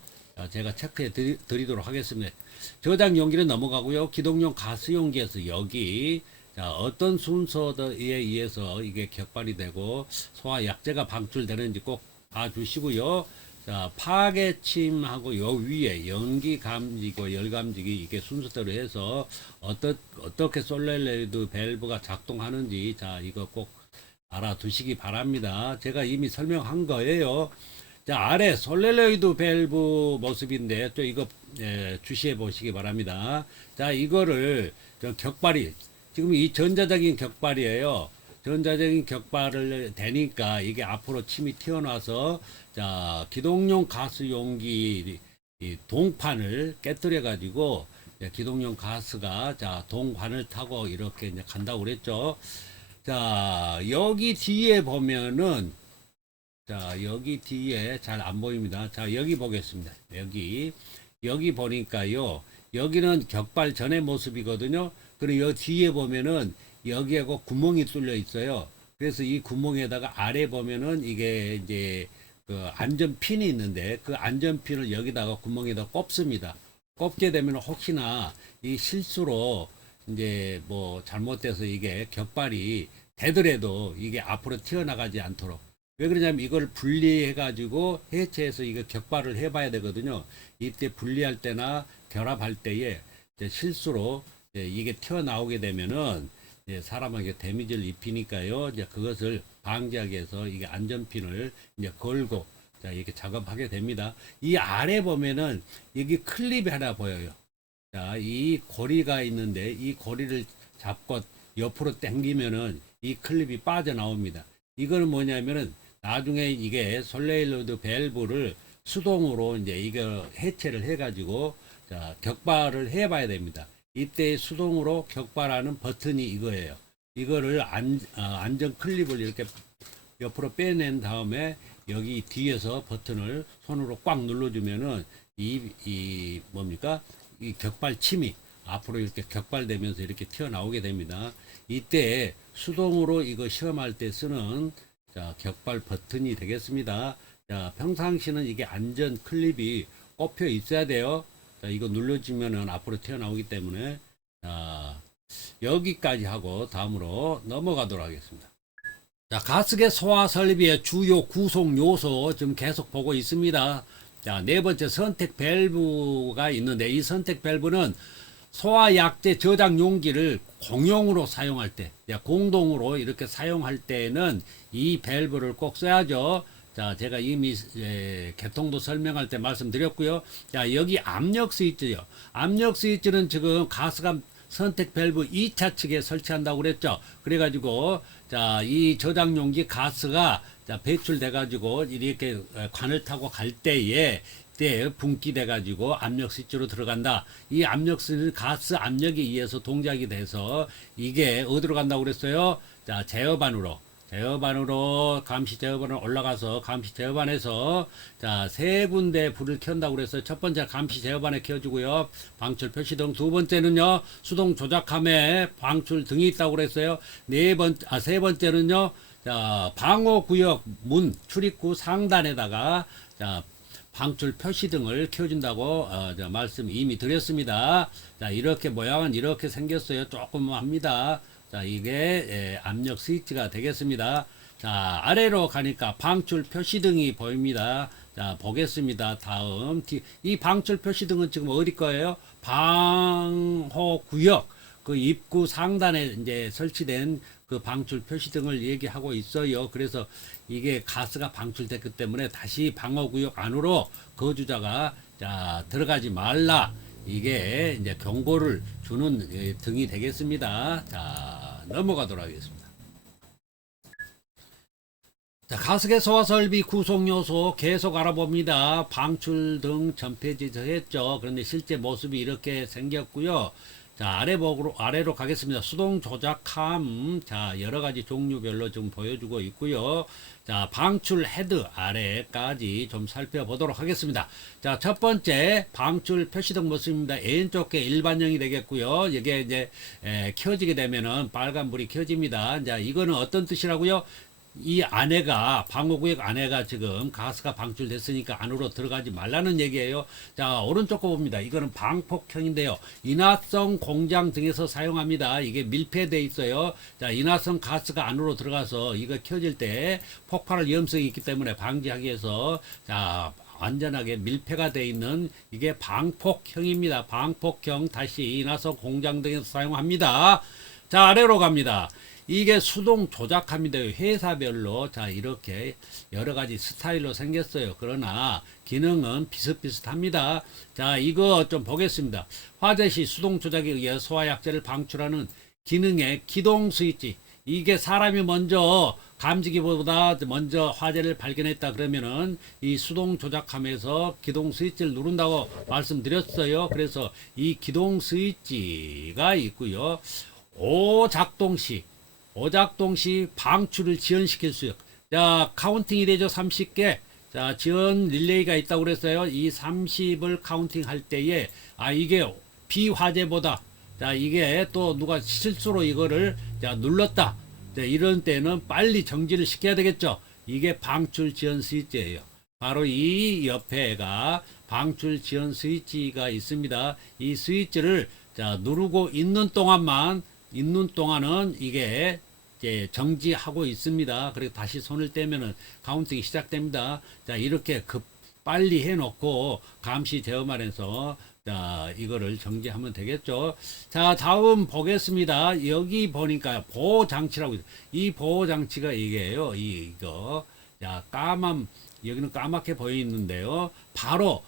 제가 체크해 드리도록 하겠습니다. 저장 용기는 넘어가고요. 기동용 가스 용기에서 여기 자, 어떤 순서에 의해서 이게 격발이 되고 소화 약재가 방출되는지 꼭 봐주시고요. 자, 파괴침하고 요 위에 연기 감지고 열 감지기 이게 순서대로 해서 어떻게 솔레노이드 밸브가 작동하는지 자, 이거 꼭 알아두시기 바랍니다. 제가 이미 설명한 거예요. 자, 아래 솔레노이드 밸브 모습인데 또 이거 주시해 보시기 바랍니다. 자, 이거를 격발이 지금 이 전자적인 격발이에요. 전자적인 격발을 되니까 이게 앞으로 침이 튀어나와서 자, 기동용 가스 용기 이 동판을 깨뜨려 가지고 기동용 가스가 자, 동관을 타고 이렇게 이제 간다고 그랬죠. 자, 여기 뒤에 보면은, 자, 여기 뒤에 잘 안 보입니다. 자, 여기 보겠습니다. 여기 보니까요, 여기는 격발 전의 모습이거든요. 그리고 여기 뒤에 보면은, 여기에 그 구멍이 뚫려 있어요. 그래서 이 구멍에다가 아래 보면은, 이게 이제, 그 안전핀이 있는데, 그 안전핀을 여기다가 구멍에다 꼽습니다. 꼽게 되면 혹시나 이 실수로 이제 뭐 잘못돼서 이게 격발이 되더라도 이게 앞으로 튀어나가지 않도록 왜 그러냐면 이걸 분리해 가지고 해체해서 이거 격발을 해봐야 되거든요. 이때 분리할 때나 결합할 때에 실수로 이게 튀어나오게 되면은 사람에게 데미지를 입히니까요. 이제 그것을 방지하기 위해서 이게 안전핀을 이제 걸고 자 이렇게 작업하게 됩니다. 이 아래 보면은 여기 클립이 하나 보여요. 자, 이 고리가 있는데 이 고리를 잡고 옆으로 당기면은 이 클립이 빠져나옵니다. 이거는 뭐냐면은 나중에 이게 솔레노이드 밸브를 수동으로 이제 이거 해체를 해가지고 자, 격발을 해봐야 됩니다. 이때 수동으로 격발하는 버튼이 이거예요. 이거를 안전 클립을 이렇게 옆으로 빼낸 다음에 여기 뒤에서 버튼을 손으로 꽉 눌러주면은 이 뭡니까? 이 격발침이 앞으로 이렇게 격발되면서 이렇게 튀어나오게 됩니다. 이때 수동으로 이거 시험할 때 쓰는 자, 격발 버튼이 되겠습니다. 자, 평상시는 이게 안전 클립이 꼽혀 있어야 돼요. 자, 이거 눌러주면은 앞으로 튀어나오기 때문에 자, 여기까지 하고 다음으로 넘어가도록 하겠습니다. 자, 가스계 소화 설비의 주요 구성 요소 지금 계속 보고 있습니다. 자, 네 번째 선택 밸브가 있는데 이 선택 밸브는 소화약제 저장 용기를 공용으로 사용할 때, 공동으로 이렇게 사용할 때는 이 밸브를 꼭 써야죠. 자, 제가 이미 개통도 설명할 때 말씀드렸고요. 자, 여기 압력 스위치요. 압력 스위치는 지금 가스감 선택 밸브 2차 측에 설치한다고 그랬죠. 그래가지고 자, 이 저장 용기 가스가 자, 배출돼 가지고 이렇게 관을 타고 갈 때에 분기돼 가지고 압력 스위치로 들어간다. 이 압력 스위치는 가스 압력에 의해서 동작이 돼서 이게 어디로 간다고 그랬어요? 자, 제어반으로 감시 제어반으로 올라가서 감시 제어반에서 자, 세 군데 불을 켠다고 그랬어요. 첫 번째 감시 제어반에 켜주고요. 방출 표시등. 두 번째는요. 수동 조작함에 방출 등이 있다고 그랬어요. 세 번째는요. 자, 방어구역 문 출입구 상단에다가 자, 방출 표시 등을 켜준다고 말씀 이미 드렸습니다. 자, 이렇게 모양은 이렇게 생겼어요. 조금 합니다. 자, 이게 압력 스위치가 되겠습니다. 자, 아래로 가니까 방출 표시 등이 보입니다. 자, 보겠습니다. 다음 이 방출 표시 등은 지금 어디 거예요? 방호구역 그 입구 상단에 이제 설치된 그 방출 표시 등을 얘기하고 있어요. 그래서 이게 가스가 방출됐기 때문에 다시 방어구역 안으로 거주자가 자, 들어가지 말라. 이게 이제 경고를 주는 등이 되겠습니다. 자, 넘어가도록 하겠습니다. 자, 가스계 소화 설비 구성 요소 계속 알아봅니다. 방출 등 전페이지에서 했죠. 그런데 실제 모습이 이렇게 생겼고요. 자, 아래로 가겠습니다. 수동 조작함. 자, 여러 가지 종류별로 좀 보여주고 있고요. 자, 방출 헤드 아래까지 좀 살펴보도록 하겠습니다. 자, 첫 번째 방출 표시등 모습입니다. 왼쪽 게 일반형이 되겠고요. 이게 이제 켜지게 되면은 빨간불이 켜집니다. 자, 이거는 어떤 뜻이라고요? 이 안에가 방어구역 안에가 지금 가스가 방출됐으니까 안으로 들어가지 말라는 얘기예요. 자, 오른쪽 거 봅니다. 이거는 방폭형인데요. 인화성 공장 등에서 사용합니다. 이게 밀폐돼 있어요. 자, 인화성 가스가 안으로 들어가서 이거 켜질 때 폭발할 위험성이 있기 때문에 방지하기 위해서 자, 안전하게 밀폐가 되어 있는 이게 방폭형입니다. 방폭형 다시 인화성 공장 등에서 사용합니다. 자, 아래로 갑니다. 이게 수동 조작합니다. 회사별로 자, 이렇게 여러 가지 스타일로 생겼어요. 그러나 기능은 비슷비슷합니다. 자, 이거 좀 보겠습니다. 화재 시 수동 조작에 의해 소화약제를 방출하는 기능의 기동 스위치. 이게 사람이 먼저 감지기보다 먼저 화재를 발견했다 그러면은 이 수동 조작함에서 기동 스위치를 누른다고 말씀드렸어요. 그래서 이 기동 스위치가 있고요. 오작동 시 방출을 지연시킬 수 있어요. 자, 카운팅이 되죠. 30개. 자, 지연 릴레이가 있다고 그랬어요. 이 30을 카운팅 할 때에, 이게 비화재보다, 자, 이게 또 누가 실수로 이거를, 자, 눌렀다. 자, 이런 때는 빨리 정지를 시켜야 되겠죠. 이게 방출 지연 스위치예요. 바로 이 옆에가 방출 지연 스위치가 있습니다. 이 스위치를, 자, 누르고 있는 동안은 이게 이제 정지하고 있습니다. 그리고 다시 손을 떼면은 카운팅이 시작됩니다. 자, 이렇게 빨리 해놓고 감시 제어만해서 자, 이거를 정지하면 되겠죠. 자, 다음 보겠습니다. 여기 보니까 보호장치라고 있어요. 이 보호장치가 이게요. 이거 자, 여기는 까맣게 보이는데요. 바로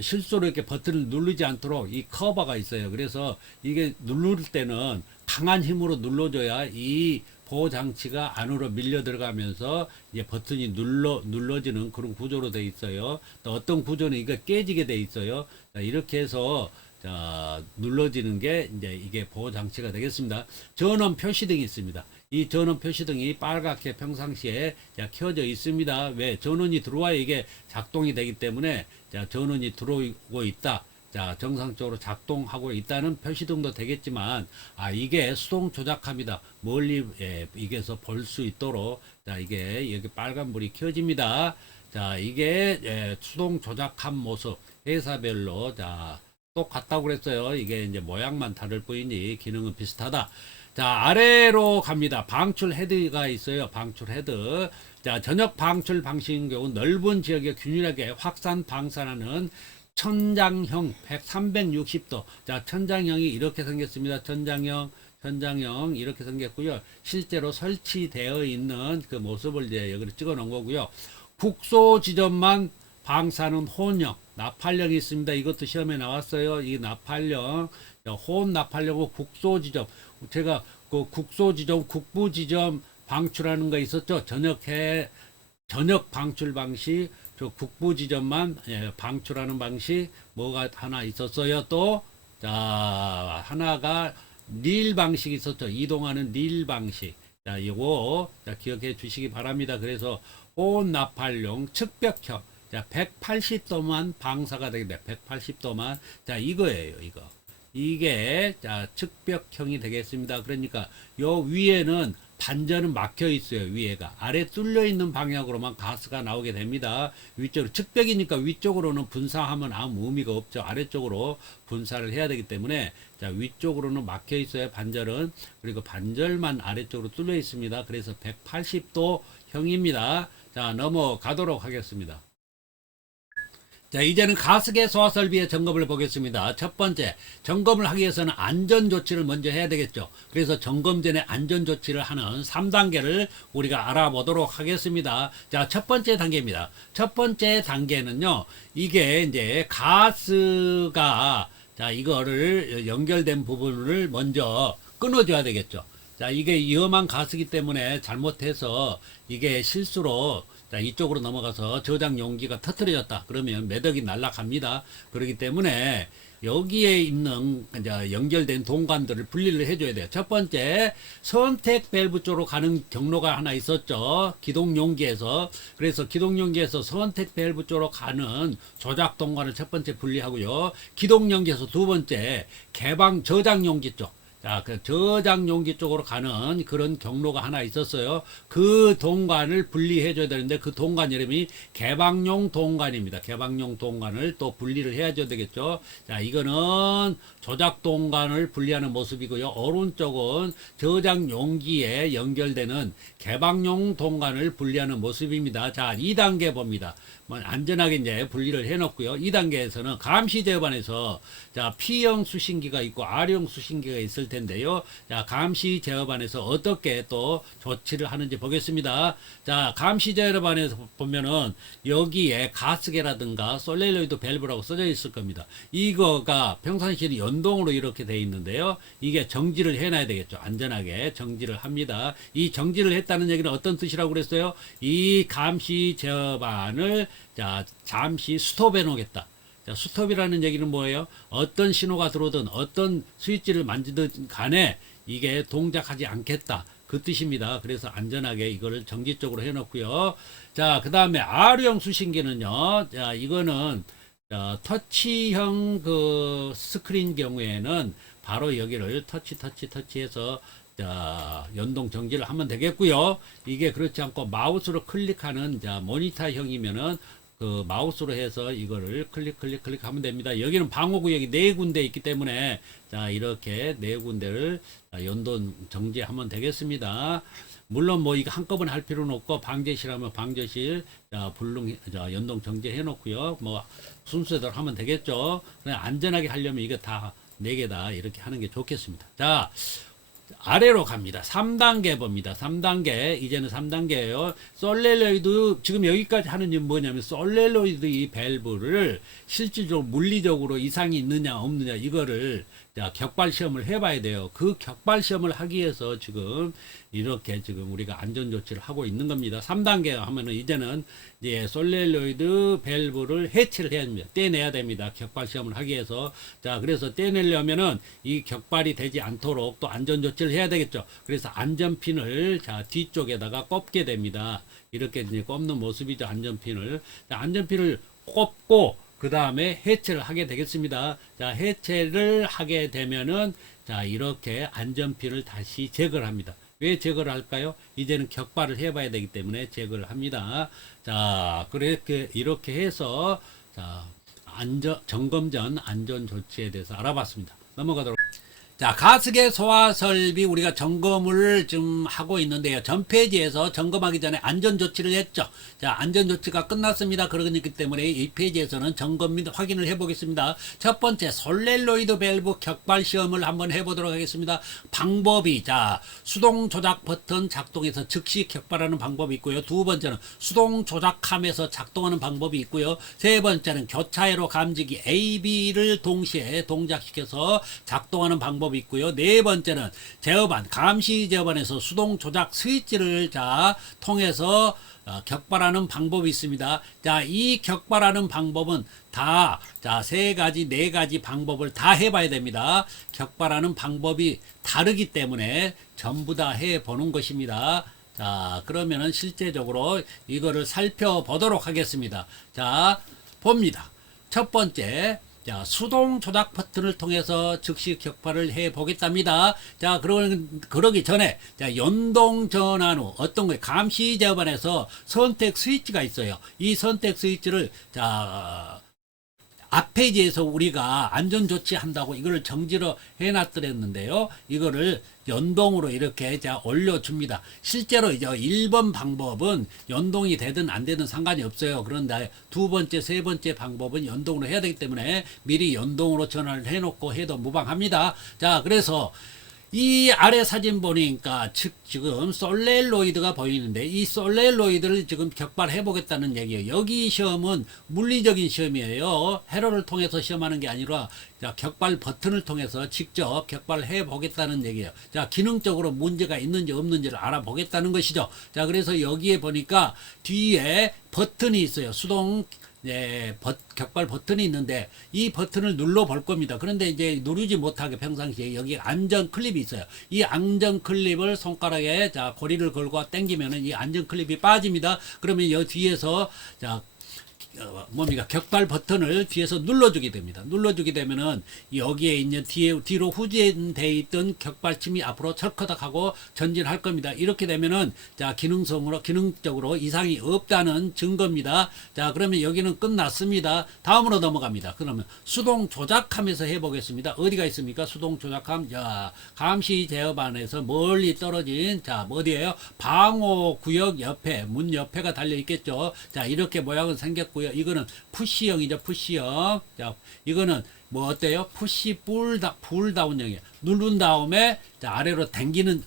실수로 이렇게 버튼을 누르지 않도록 이 커버가 있어요. 그래서 이게 누를 때는 강한 힘으로 눌러줘야 이 보호장치가 안으로 밀려 들어가면서 이제 버튼이 눌러지는 그런 구조로 돼 있어요. 또 어떤 구조는 이거 깨지게 돼 있어요. 자, 이렇게 해서 자, 눌러지는 게 이제 이게 보호장치가 되겠습니다. 전원 표시등이 있습니다. 이 전원 표시등이 빨갛게 평상시에 자, 켜져 있습니다. 왜? 전원이 들어와야 이게 작동이 되기 때문에 자, 전원이 들어오고 있다. 자, 정상적으로 작동하고 있다는 표시등도 되겠지만, 이게 수동 조작합니다. 멀리, 이게서 볼 수 있도록, 자, 이게 여기 빨간불이 켜집니다. 자, 이게, 수동 조작한 모습, 회사별로, 자, 똑같다고 그랬어요. 이게 이제 모양만 다를 뿐이니 기능은 비슷하다. 자, 아래로 갑니다. 방출 헤드가 있어요. 방출 헤드. 자, 전역 방출 방식인 경우 넓은 지역에 균일하게 확산 방산하는 천장형 360도. 자, 천장형이 이렇게 생겼습니다. 천장형 이렇게 생겼고요. 실제로 설치되어 있는 그 모습을 이제 여기로 찍어 놓은 거고요. 국소 지점만 방사능 혼형, 나팔형이 있습니다. 이것도 시험에 나왔어요. 이 나팔형, 혼 나팔형하고 국소 지점. 제가 그 국소 지점, 국부 지점 방출하는 거 있었죠. 전역 방출 방식, 저 국부 지점만 방출하는 방식 뭐가 하나 있었어요. 또 자, 하나가 릴 방식이 있었죠. 이동하는 릴 방식. 자, 이거 자, 기억해 주시기 바랍니다. 그래서 혼나팔용 측벽형. 자, 180도만 방사가 되겠네. 180도만. 자, 이거예요. 이게 자, 측벽형이 되겠습니다. 그러니까 요 위에는 반전은 막혀 있어요. 위에가 아래 뚫려 있는 방향으로만 가스가 나오게 됩니다. 위쪽으로 측벽이니까 위쪽으로는 분사하면 아무 의미가 없죠. 아래쪽으로 분사를 해야 되기 때문에 자, 위쪽으로는 막혀 있어요. 반절은. 그리고 반절만 아래쪽으로 뚫려 있습니다. 그래서 180도 형입니다. 자, 넘어가도록 하겠습니다. 자, 이제는 가스계 소화 설비의 점검을 보겠습니다. 첫 번째, 점검을 하기 위해서는 안전 조치를 먼저 해야 되겠죠. 그래서 점검 전에 안전 조치를 하는 3단계를 우리가 알아보도록 하겠습니다. 자, 첫 번째 단계입니다. 첫 번째 단계는요, 이게 이제 가스가, 자, 이거를 연결된 부분을 먼저 끊어줘야 되겠죠. 자, 이게 위험한 가스이기 때문에 잘못해서 이게 실수로 자, 이쪽으로 넘어가서 저장 용기가 터뜨려졌다. 그러면 매덕이 날아갑니다. 그렇기 때문에 여기에 있는 이제 연결된 동관들을 분리를 해줘야 돼요. 첫 번째, 선택 밸브 쪽으로 가는 경로가 하나 있었죠. 기동 용기에서. 그래서 기동 용기에서 선택 밸브 쪽으로 가는 조작 동관을 첫 번째 분리하고요. 기동 용기에서 두 번째, 개방 저장 용기 쪽. 자, 그 저장 용기 쪽으로 가는 그런 경로가 하나 있었어요. 그 동관을 분리해줘야 되는데 그 동관 이름이 개방용 동관입니다. 개방용 동관을 또 분리를 해야죠 되겠죠. 자, 이거는 조작 동관을 분리하는 모습이고요. 오른쪽은 저장 용기에 연결되는 개방용 동관을 분리하는 모습입니다. 자, 2단계 봅니다. 안전하게 이제 분리를 해놓고요. 2단계에서는 감시 제어반에서 자, P형 수신기가 있고 R형 수신기가 있을 텐데요. 자, 감시 제어반에서 어떻게 또 조치를 하는지 보겠습니다. 자, 감시 제어반에서 보면은 여기에 가스계라든가 솔레노이드 밸브라고 써져 있을 겁니다. 이거가 평상시에 연동으로 이렇게 돼 있는데요. 이게 정지를 해놔야 되겠죠. 안전하게 정지를 합니다. 이 정지를 했다는 얘기는 어떤 뜻이라고 그랬어요? 이 감시 제어반을 자, 잠시 스톱해 놓겠다. 자, 스톱이라는 얘기는 뭐예요? 어떤 신호가 들어오든 어떤 스위치를 만지든 간에 이게 동작하지 않겠다. 그 뜻입니다. 그래서 안전하게 이거를 정지 쪽으로 해 놓고요. 자, 그 다음에 R형 수신기는요. 자, 이거는 터치형 그 스크린 경우에는 바로 여기를 터치해서 자, 연동 정지를 하면 되겠고요. 이게 그렇지 않고 마우스로 클릭하는 자, 모니터형이면은 그 마우스로 해서 이거를 클릭하면 됩니다. 여기는 방어구역이 4군데 있기 때문에 자, 이렇게 4군데를 연동 정지하면 되겠습니다. 물론 뭐 이거 한꺼번에 할 필요는 없고 방제실하면 방제실 자, 연동 정지해 놓고요. 뭐 순서대로 하면 되겠죠. 그냥 안전하게 하려면 이거 다 4개 다 이렇게 하는 게 좋겠습니다. 자, 아래로 갑니다. 3단계 봅니다. 3단계. 이제는 3단계예요. 솔레노이드 지금 여기까지 하는 게 뭐냐면 솔레노이드 이 밸브를 실질적으로 물리적으로 이상이 있느냐 없느냐 이거를 자, 격발 시험을 해봐야 돼요. 그 격발 시험을 하기 위해서 지금 이렇게 지금 우리가 안전 조치를 하고 있는 겁니다. 3단계 하면은 이제는 이제 솔레노이드 밸브를 해체를 해야 됩니다. 떼내야 됩니다. 격발 시험을 하기 위해서. 자, 그래서 떼내려면은 이 격발이 되지 않도록 또 안전 조치를 해야 되겠죠. 그래서 안전핀을 자, 뒤쪽에다가 꼽게 됩니다. 이렇게 이제 꼽는 모습이죠. 안전핀을. 자, 안전핀을 꼽고 그 다음에 해체를 하게 되겠습니다. 자, 해체를 하게 되면은 자, 이렇게 안전핀을 다시 제거를 합니다. 왜 제거를 할까요? 이제는 격발을 해봐야 되기 때문에 제거를 합니다. 자, 이렇게 해서 자, 점검 전 안전 조치에 대해서 알아봤습니다. 넘어가도록. 자, 가스계 소화 설비 우리가 점검을 좀 하고 있는데요. 전 페이지에서 점검하기 전에 안전 조치를 했죠. 자, 안전 조치가 끝났습니다. 그러기 때문에 이 페이지에서는 점검 및 확인을 해보겠습니다. 첫 번째, 솔레로이드 밸브 격발 시험을 한번 해보도록 하겠습니다. 방법이, 자, 수동 조작 버튼 작동해서 즉시 격발하는 방법이 있고요. 두 번째는 수동 조작함에서 작동하는 방법이 있고요. 세 번째는 교차회로 감지기 AB를 동시에 동작시켜서 작동하는 방법이 있고요. 네 번째는 제어반, 감시 제어반에서 수동 조작 스위치를 통해서 격발하는 방법이 있습니다. 자, 이 격발하는 방법은 다, 세 가지, 네 가지 방법을 다 해봐야 됩니다. 격발하는 방법이 다르기 때문에 전부 다 해보는 것입니다. 자, 그러면은 실제적으로 이거를 살펴보도록 하겠습니다. 자, 봅니다. 첫 번째, 자, 수동 조작 버튼을 통해서 즉시 격발을 해 보겠답니다. 자, 그러기 전에, 자, 연동 전환 후 어떤 거예요? 감시 제어반에서 선택 스위치가 있어요. 이 선택 스위치를, 자, 앞 페이지에서 우리가 안전 조치 한다고 이거를 정지로 해놨더랬는데요. 이거를 연동으로 이렇게 올려줍니다. 실제로 이제 1번 방법은 연동이 되든 안 되든 상관이 없어요. 그런데 두 번째, 세 번째 방법은 연동으로 해야 되기 때문에 미리 연동으로 전화를 해놓고 해도 무방합니다. 자, 그래서 이 아래 사진 보니까 지금 솔레로이드가 보이는데 이 솔레로이드를 지금 격발해 보겠다는 얘기예요. 여기 시험은 물리적인 시험이에요. 회로를 통해서 시험하는 게 아니라 격발 버튼을 통해서 직접 격발을 해 보겠다는 얘기예요. 자, 기능적으로 문제가 있는지 없는지를 알아보겠다는 것이죠. 자, 그래서 여기에 보니까 뒤에 버튼이 있어요. 수동 격발 버튼이 있는데 이 버튼을 눌러 볼 겁니다. 그런데 이제 누르지 못하게 평상시에 여기 안전 클립이 있어요. 이 안전 클립을 손가락에 고리를 걸고 당기면은 이 안전 클립이 빠집니다. 그러면 여 뒤에서 격발 버튼을 뒤에서 눌러주게 됩니다. 눌러주게 되면은 여기에 있는 뒤로 후진되어 있던 격발침이 앞으로 철커덕하고 전진할 겁니다. 이렇게 되면은 기능적으로 이상이 없다는 증거입니다. 자, 그러면 여기는 끝났습니다. 다음으로 넘어갑니다. 그러면 수동 조작함에서 해보겠습니다. 어디가 있습니까? 수동 조작함. 자, 감시 제어반에서 멀리 떨어진, 어디에요? 방호 구역 옆에, 문 옆에가 달려 있겠죠. 자, 이렇게 모양은 생겼고요. 이거는 푸시형이죠. 푸시형. 자, 이거는 뭐 어때요? 푸시 풀다운형이에요. 누른 다음에 아래로 당기는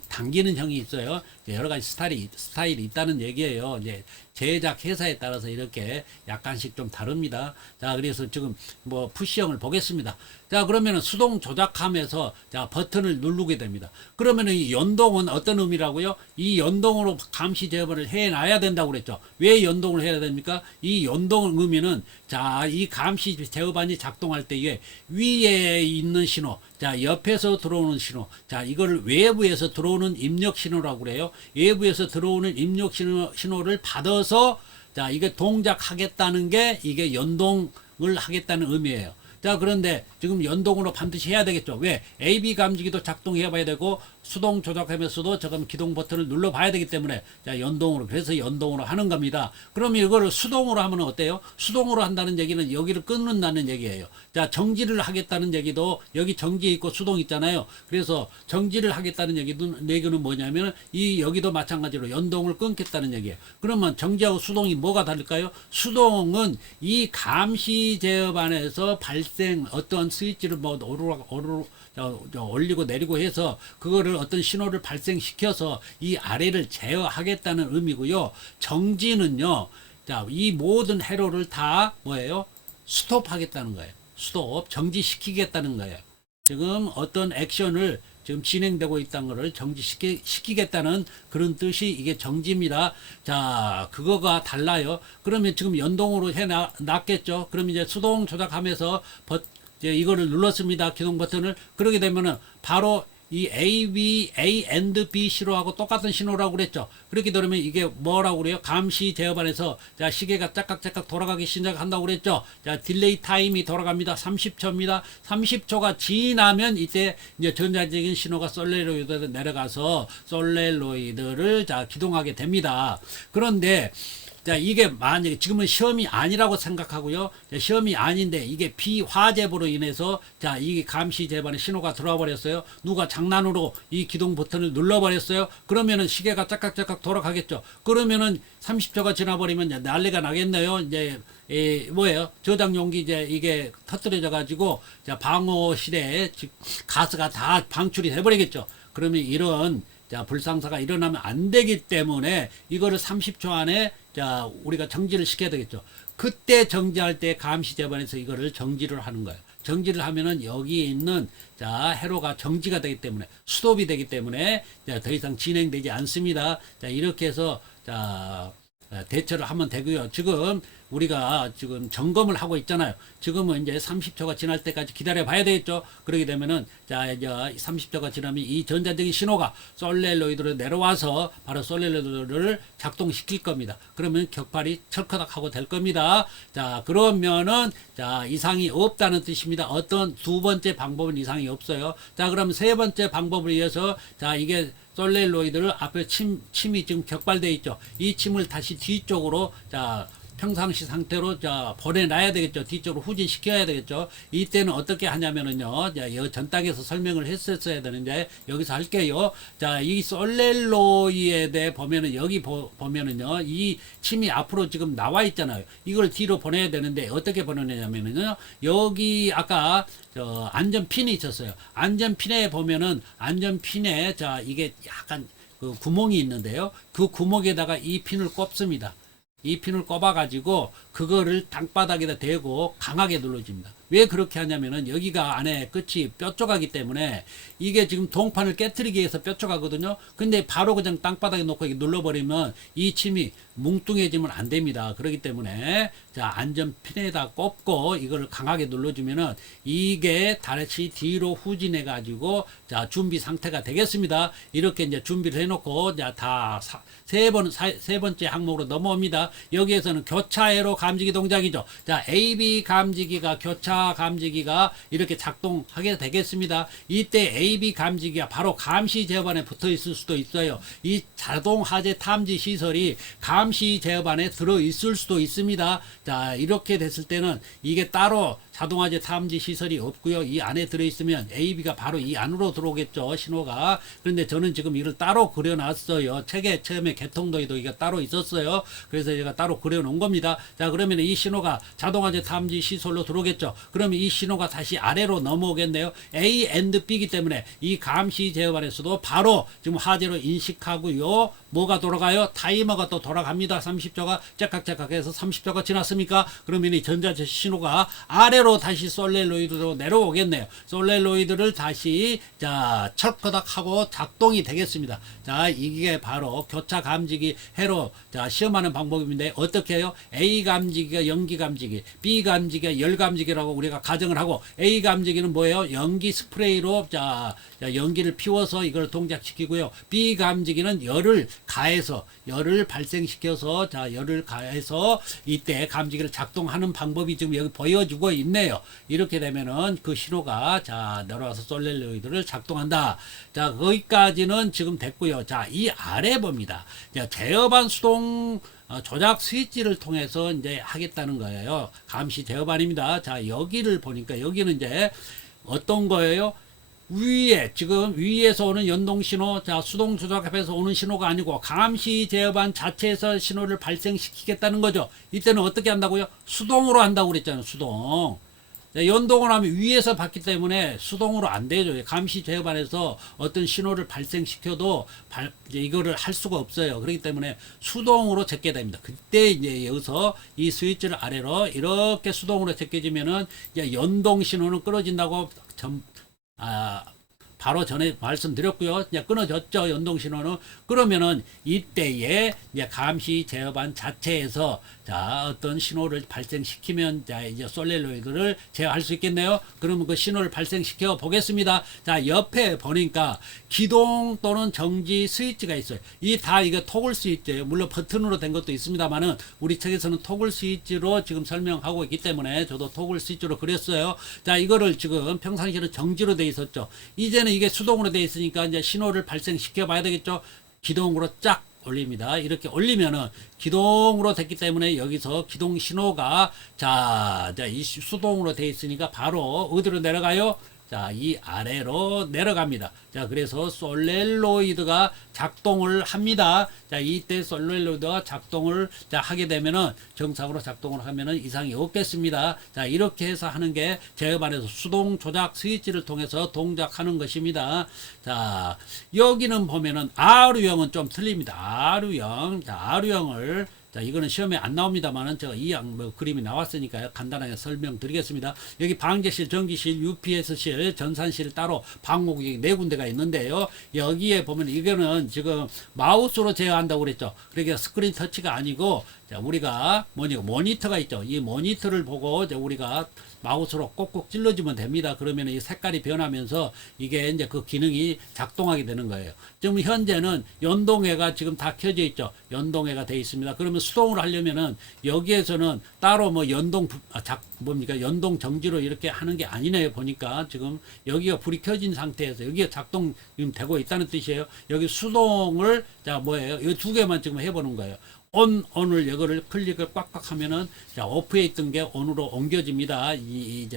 형이 있어요. 여러 가지 스타일이 있다는 얘기예요. 이제 제작 회사에 따라서 이렇게 약간씩 좀 다릅니다. 자, 그래서 지금 뭐 푸시형을 보겠습니다. 자, 그러면은 수동 조작함에서 버튼을 누르게 됩니다. 그러면은 이 연동은 어떤 의미라고요? 이 연동으로 감시 제어반을 해놔야 된다고 그랬죠. 왜 연동을 해야 됩니까? 이 연동 의미는 이 감시 제어반이 작동할 때에 위에 있는 신호, 옆에서 들어오는 신호, 이거를 외부에서 들어오는 입력 신호라고 그래요. 외부에서 들어오는 입력 신호를 받아서 이게 동작하겠다는 게 이게 연동을 하겠다는 의미예요. 자, 그런데 지금 연동으로 반드시 해야 되겠죠. 왜? AB 감지기도 작동해 봐야 되고 수동 조작하면서도 지금 기동 버튼을 눌러 봐야 되기 때문에 연동으로, 그래서 연동으로 하는 겁니다. 그러면 이거를 수동으로 하면 어때요? 수동으로 한다는 얘기는 여기를 끊는다는 얘기예요. 자, 정지를 하겠다는 얘기도 여기 정지 있고 수동 있잖아요. 그래서 정지를 하겠다는 얘기는 뭐냐면 여기도 마찬가지로 연동을 끊겠다는 얘기예요. 그러면 정지하고 수동이 뭐가 다를까요? 수동은 이 감시 제어반에서 발생 어떤 스위치를 올리고 내리고 해서 그거를 어떤 신호를 발생시켜서 이 아래를 제어하겠다는 의미고요. 정지는요, 이 모든 회로를 다 뭐예요? 스톱하겠다는 거예요. 스톱, 정지시키겠다는 거예요. 지금 어떤 액션을 지금 진행되고 있다는 것을 정지시키겠다는 그런 뜻이 이게 정지입니다. 자, 그거가 달라요. 그러면 지금 연동으로 해놨겠죠. 그럼 이제 수동 조작하면서 이거를 눌렀습니다. 기동 버튼을. 그러게 되면은 바로 이 A and B 신호하고 똑같은 신호라고 그랬죠. 그렇게 되면 이게 뭐라고 그래요? 감시 제어반에서 시계가 짝깍짝깍 돌아가기 시작한다고 그랬죠. 딜레이 타임이 돌아갑니다. 30초입니다. 30초가 지나면 이때 이제 전자적인 신호가 솔레로이드로 내려가서 솔레로이드를 기동하게 됩니다. 그런데 자, 이게 만약에 지금은 시험이 아니라고 생각하고요. 자, 시험이 아닌데 이게 비화재부로 인해서 자, 이 감시 재반에 신호가 들어와 버렸어요. 누가 장난으로 이 기동 버튼을 눌러 버렸어요. 그러면은 시계가 짝깍짝깍 돌아가겠죠. 그러면은 30초가 지나버리면 이제 난리가 나겠네요. 이제 뭐예요? 저장 용기 이제 이게 터뜨려져 가지고 자, 방어실에 가스가 다 방출이 돼 버리겠죠. 그러면 이런 자, 불상사가 일어나면 안 되기 때문에 이거를 30초 안에 자, 우리가 정지를 시켜야 되겠죠. 그때 정지할 때 감시 재반에서 이거를 정지를 하는 거예요. 정지를 하면은 여기 있는 자, 회로가 정지가 되기 때문에 스톱이 되기 때문에 자, 더 이상 진행되지 않습니다. 자, 이렇게 해서 자, 대처를 하면 되고요. 지금 우리가 지금 점검을 하고 있잖아요. 지금은 이제 30초가 지날 때까지 기다려 봐야 되겠죠. 그러게 되면은 자, 이제 30초가 지나면 이 전자적인 신호가 솔레노이드로 내려와서 바로 솔레노이드를 작동시킬 겁니다. 그러면 격발이 철커덕 하고 될 겁니다. 자, 그러면은 자, 이상이 없다는 뜻입니다. 어떤 두 번째 방법은 이상이 없어요. 자, 그럼 세 번째 방법을 위해서 자, 이게 솔레노이드를 앞에 침이 지금 격발되어 있죠. 이 침을 다시 뒤쪽으로 자, 평상시 상태로 자, 보내놔야 되겠죠. 뒤쪽으로 후진시켜야 되겠죠. 이때는 어떻게 하냐면은요. 자, 이 전당에서 설명을 했었어야 되는데 여기서 할게요. 자, 이 솔렐로이에 대해 보면은 여기 보면은요. 이 침이 앞으로 지금 나와 있잖아요. 이걸 뒤로 보내야 되는데 어떻게 보내냐면은요. 여기 아까 저 안전핀이 있었어요. 안전핀에 보면은 안전핀에 자, 이게 약간 그 구멍이 있는데요. 그 구멍에다가 이 핀을 꼽습니다. 이 핀을 꼽아 가지고 그거를 땅바닥에다 대고 강하게 눌러줍니다. 왜 그렇게 하냐면은 여기가 안에 끝이 뾰족하기 때문에 이게 지금 동판을 깨트리기 위해서 뾰족하거든요. 근데 바로 그냥 땅바닥에 놓고 이렇게 눌러버리면 이 침이 뭉뚱해지면 안 됩니다. 그렇기 때문에 자, 안전핀에다 꼽고 이거를 강하게 눌러주면은 이게 다시 뒤로 후진해 가지고 자, 준비 상태가 되겠습니다. 이렇게 이제 준비를 해놓고 자, 다 세 번째 항목으로 넘어옵니다. 여기에서는 교차회로 감지기 동작이죠. 자, AB 감지기가 교차 감지기가 이렇게 작동하게 되겠습니다. 이때 AB 감지기가 바로 감시 제어반에 붙어 있을 수도 있어요. 이 자동 하재 탐지 시설이 감시 제어반에 들어 있을 수도 있습니다. 자, 이렇게 됐을 때는 이게 따로 자동화재 탐지 시설이 없고요. 이 안에 들어있으면 AB가 바로 이 안으로 들어오겠죠. 신호가. 그런데 저는 지금 이걸 따로 그려놨어요. 책에 처음에 개통도에도 이게 따로 있었어요. 그래서 제가 따로 그려놓은 겁니다. 자, 그러면 이 신호가 자동화재 탐지 시설로 들어오겠죠. 그러면 이 신호가 다시 아래로 넘어오겠네요. A and B이기 때문에 이 감시 제어반에서도 바로 지금 화재로 인식하고요. 뭐가 돌아가요? 타이머가 또 돌아갑니다. 30초가 째깍째깍 해서 30초가 지났습니까? 그러면 이 전자제 신호가 아래로 다시 솔레노이드로 내려오겠네요. 솔레노이드를 다시 자, 철커덕 하고 작동이 되겠습니다. 자, 이게 바로 교차 감지기 해로 자, 시험하는 방법인데 어떻게 해요? A 감지기가 연기 감지기, B 감지기가 열 감지기라고 우리가 가정을 하고 A 감지기는 뭐예요? 연기 스프레이로 자, 연기를 피워서 이걸 동작시키고요. B 감지기는 열을 가해서 열을 발생시켜서 자, 열을 가해서 이때 감지기를 작동하는 방법이 지금 여기 보여주고 있네요. 이렇게 되면은 그 신호가 자, 내려와서 솔레노이드를 작동한다. 자, 거기까지는 지금 됐고요. 자, 이 아래 봅니다. 자, 제어반 수동 조작 스위치를 통해서 이제 하겠다는 거예요. 감시 제어반입니다. 자, 여기를 보니까 여기는 이제 어떤 거예요? 위에 지금 위에서 오는 연동 신호, 자, 수동 조작합에서 오는 신호가 아니고 감시 제어반 자체에서 신호를 발생시키겠다는 거죠. 이때는 어떻게 한다고요? 수동으로 한다고 그랬잖아요. 수동. 연동을 하면 위에서 받기 때문에 수동으로 안 되죠. 감시 제어반에서 어떤 신호를 발생시켜도 이거를 할 수가 없어요. 그렇기 때문에 수동으로 제게 됩니다. 그때 이제 여기서 이 스위치를 아래로 이렇게 수동으로 제껴지면은 이제 연동 신호는 끊어진다고 바로 전에 말씀드렸고요. 이제 끊어졌죠. 연동 신호는. 그러면은 이때에 이제 감시 제어반 자체에서 자, 어떤 신호를 발생시키면 자, 이제 솔레노이드를 제어할 수 있겠네요. 그러면 그 신호를 발생시켜 보겠습니다. 자, 옆에 보니까 기동 또는 정지 스위치가 있어요. 이 다 이거 토글 스위치예요. 물론 버튼으로 된 것도 있습니다만은 우리 책에서는 토글 스위치로 지금 설명하고 있기 때문에 저도 토글 스위치로 그렸어요. 자, 이거를 지금 평상시로 정지로 돼 있었죠. 이제는 이게 수동으로 돼 있으니까 이제 신호를 발생시켜 봐야 되겠죠. 기동으로 쫙 올립니다. 이렇게 올리면은 기동으로 됐기 때문에 여기서 기동 신호가 이 수동으로 돼 있으니까 바로 어디로 내려가요? 자, 이 아래로 내려갑니다. 자, 그래서 솔렐로이드가 작동을 합니다. 자, 이때 솔렐로이드가 작동을 하게 되면은 정상으로 작동을 하면은 이상이 없겠습니다. 자, 이렇게 해서 하는 게 제어반에서 수동 조작 스위치를 통해서 동작하는 것입니다. 자, 여기는 보면은 R유형은 좀 틀립니다. R유형. 자, R유형을 자, 이거는 시험에 안 나옵니다만은 제가 그림이 나왔으니까요. 간단하게 설명드리겠습니다. 여기 방제실, 전기실, UPS실, 전산실 따로 방목이 네 군데가 있는데요. 여기에 보면 이거는 지금 마우스로 제어한다고 그랬죠. 그러니까 스크린 터치가 아니고 자, 우리가 모니터가 있죠. 이 모니터를 보고 이제 우리가 마우스로 꼭꼭 찔러주면 됩니다. 그러면 이 색깔이 변하면서 이게 이제 그 기능이 작동하게 되는 거예요. 지금 현재는 연동해가 지금 다 켜져 있죠. 연동해가 되어 있습니다. 그러면 수동으로 하려면은 여기에서는 따로 뭐 연동 연동 정지로 이렇게 하는 게 아니네요. 보니까 지금 여기가 불이 켜진 상태에서 여기가 작동 지금 되고 있다는 뜻이에요. 여기 수동을 이 두 개만 지금 해보는 거예요. 온을 이거를 클릭을 꽉꽉 하면은 자, 오프에 있던 게 온으로 옮겨집니다. 이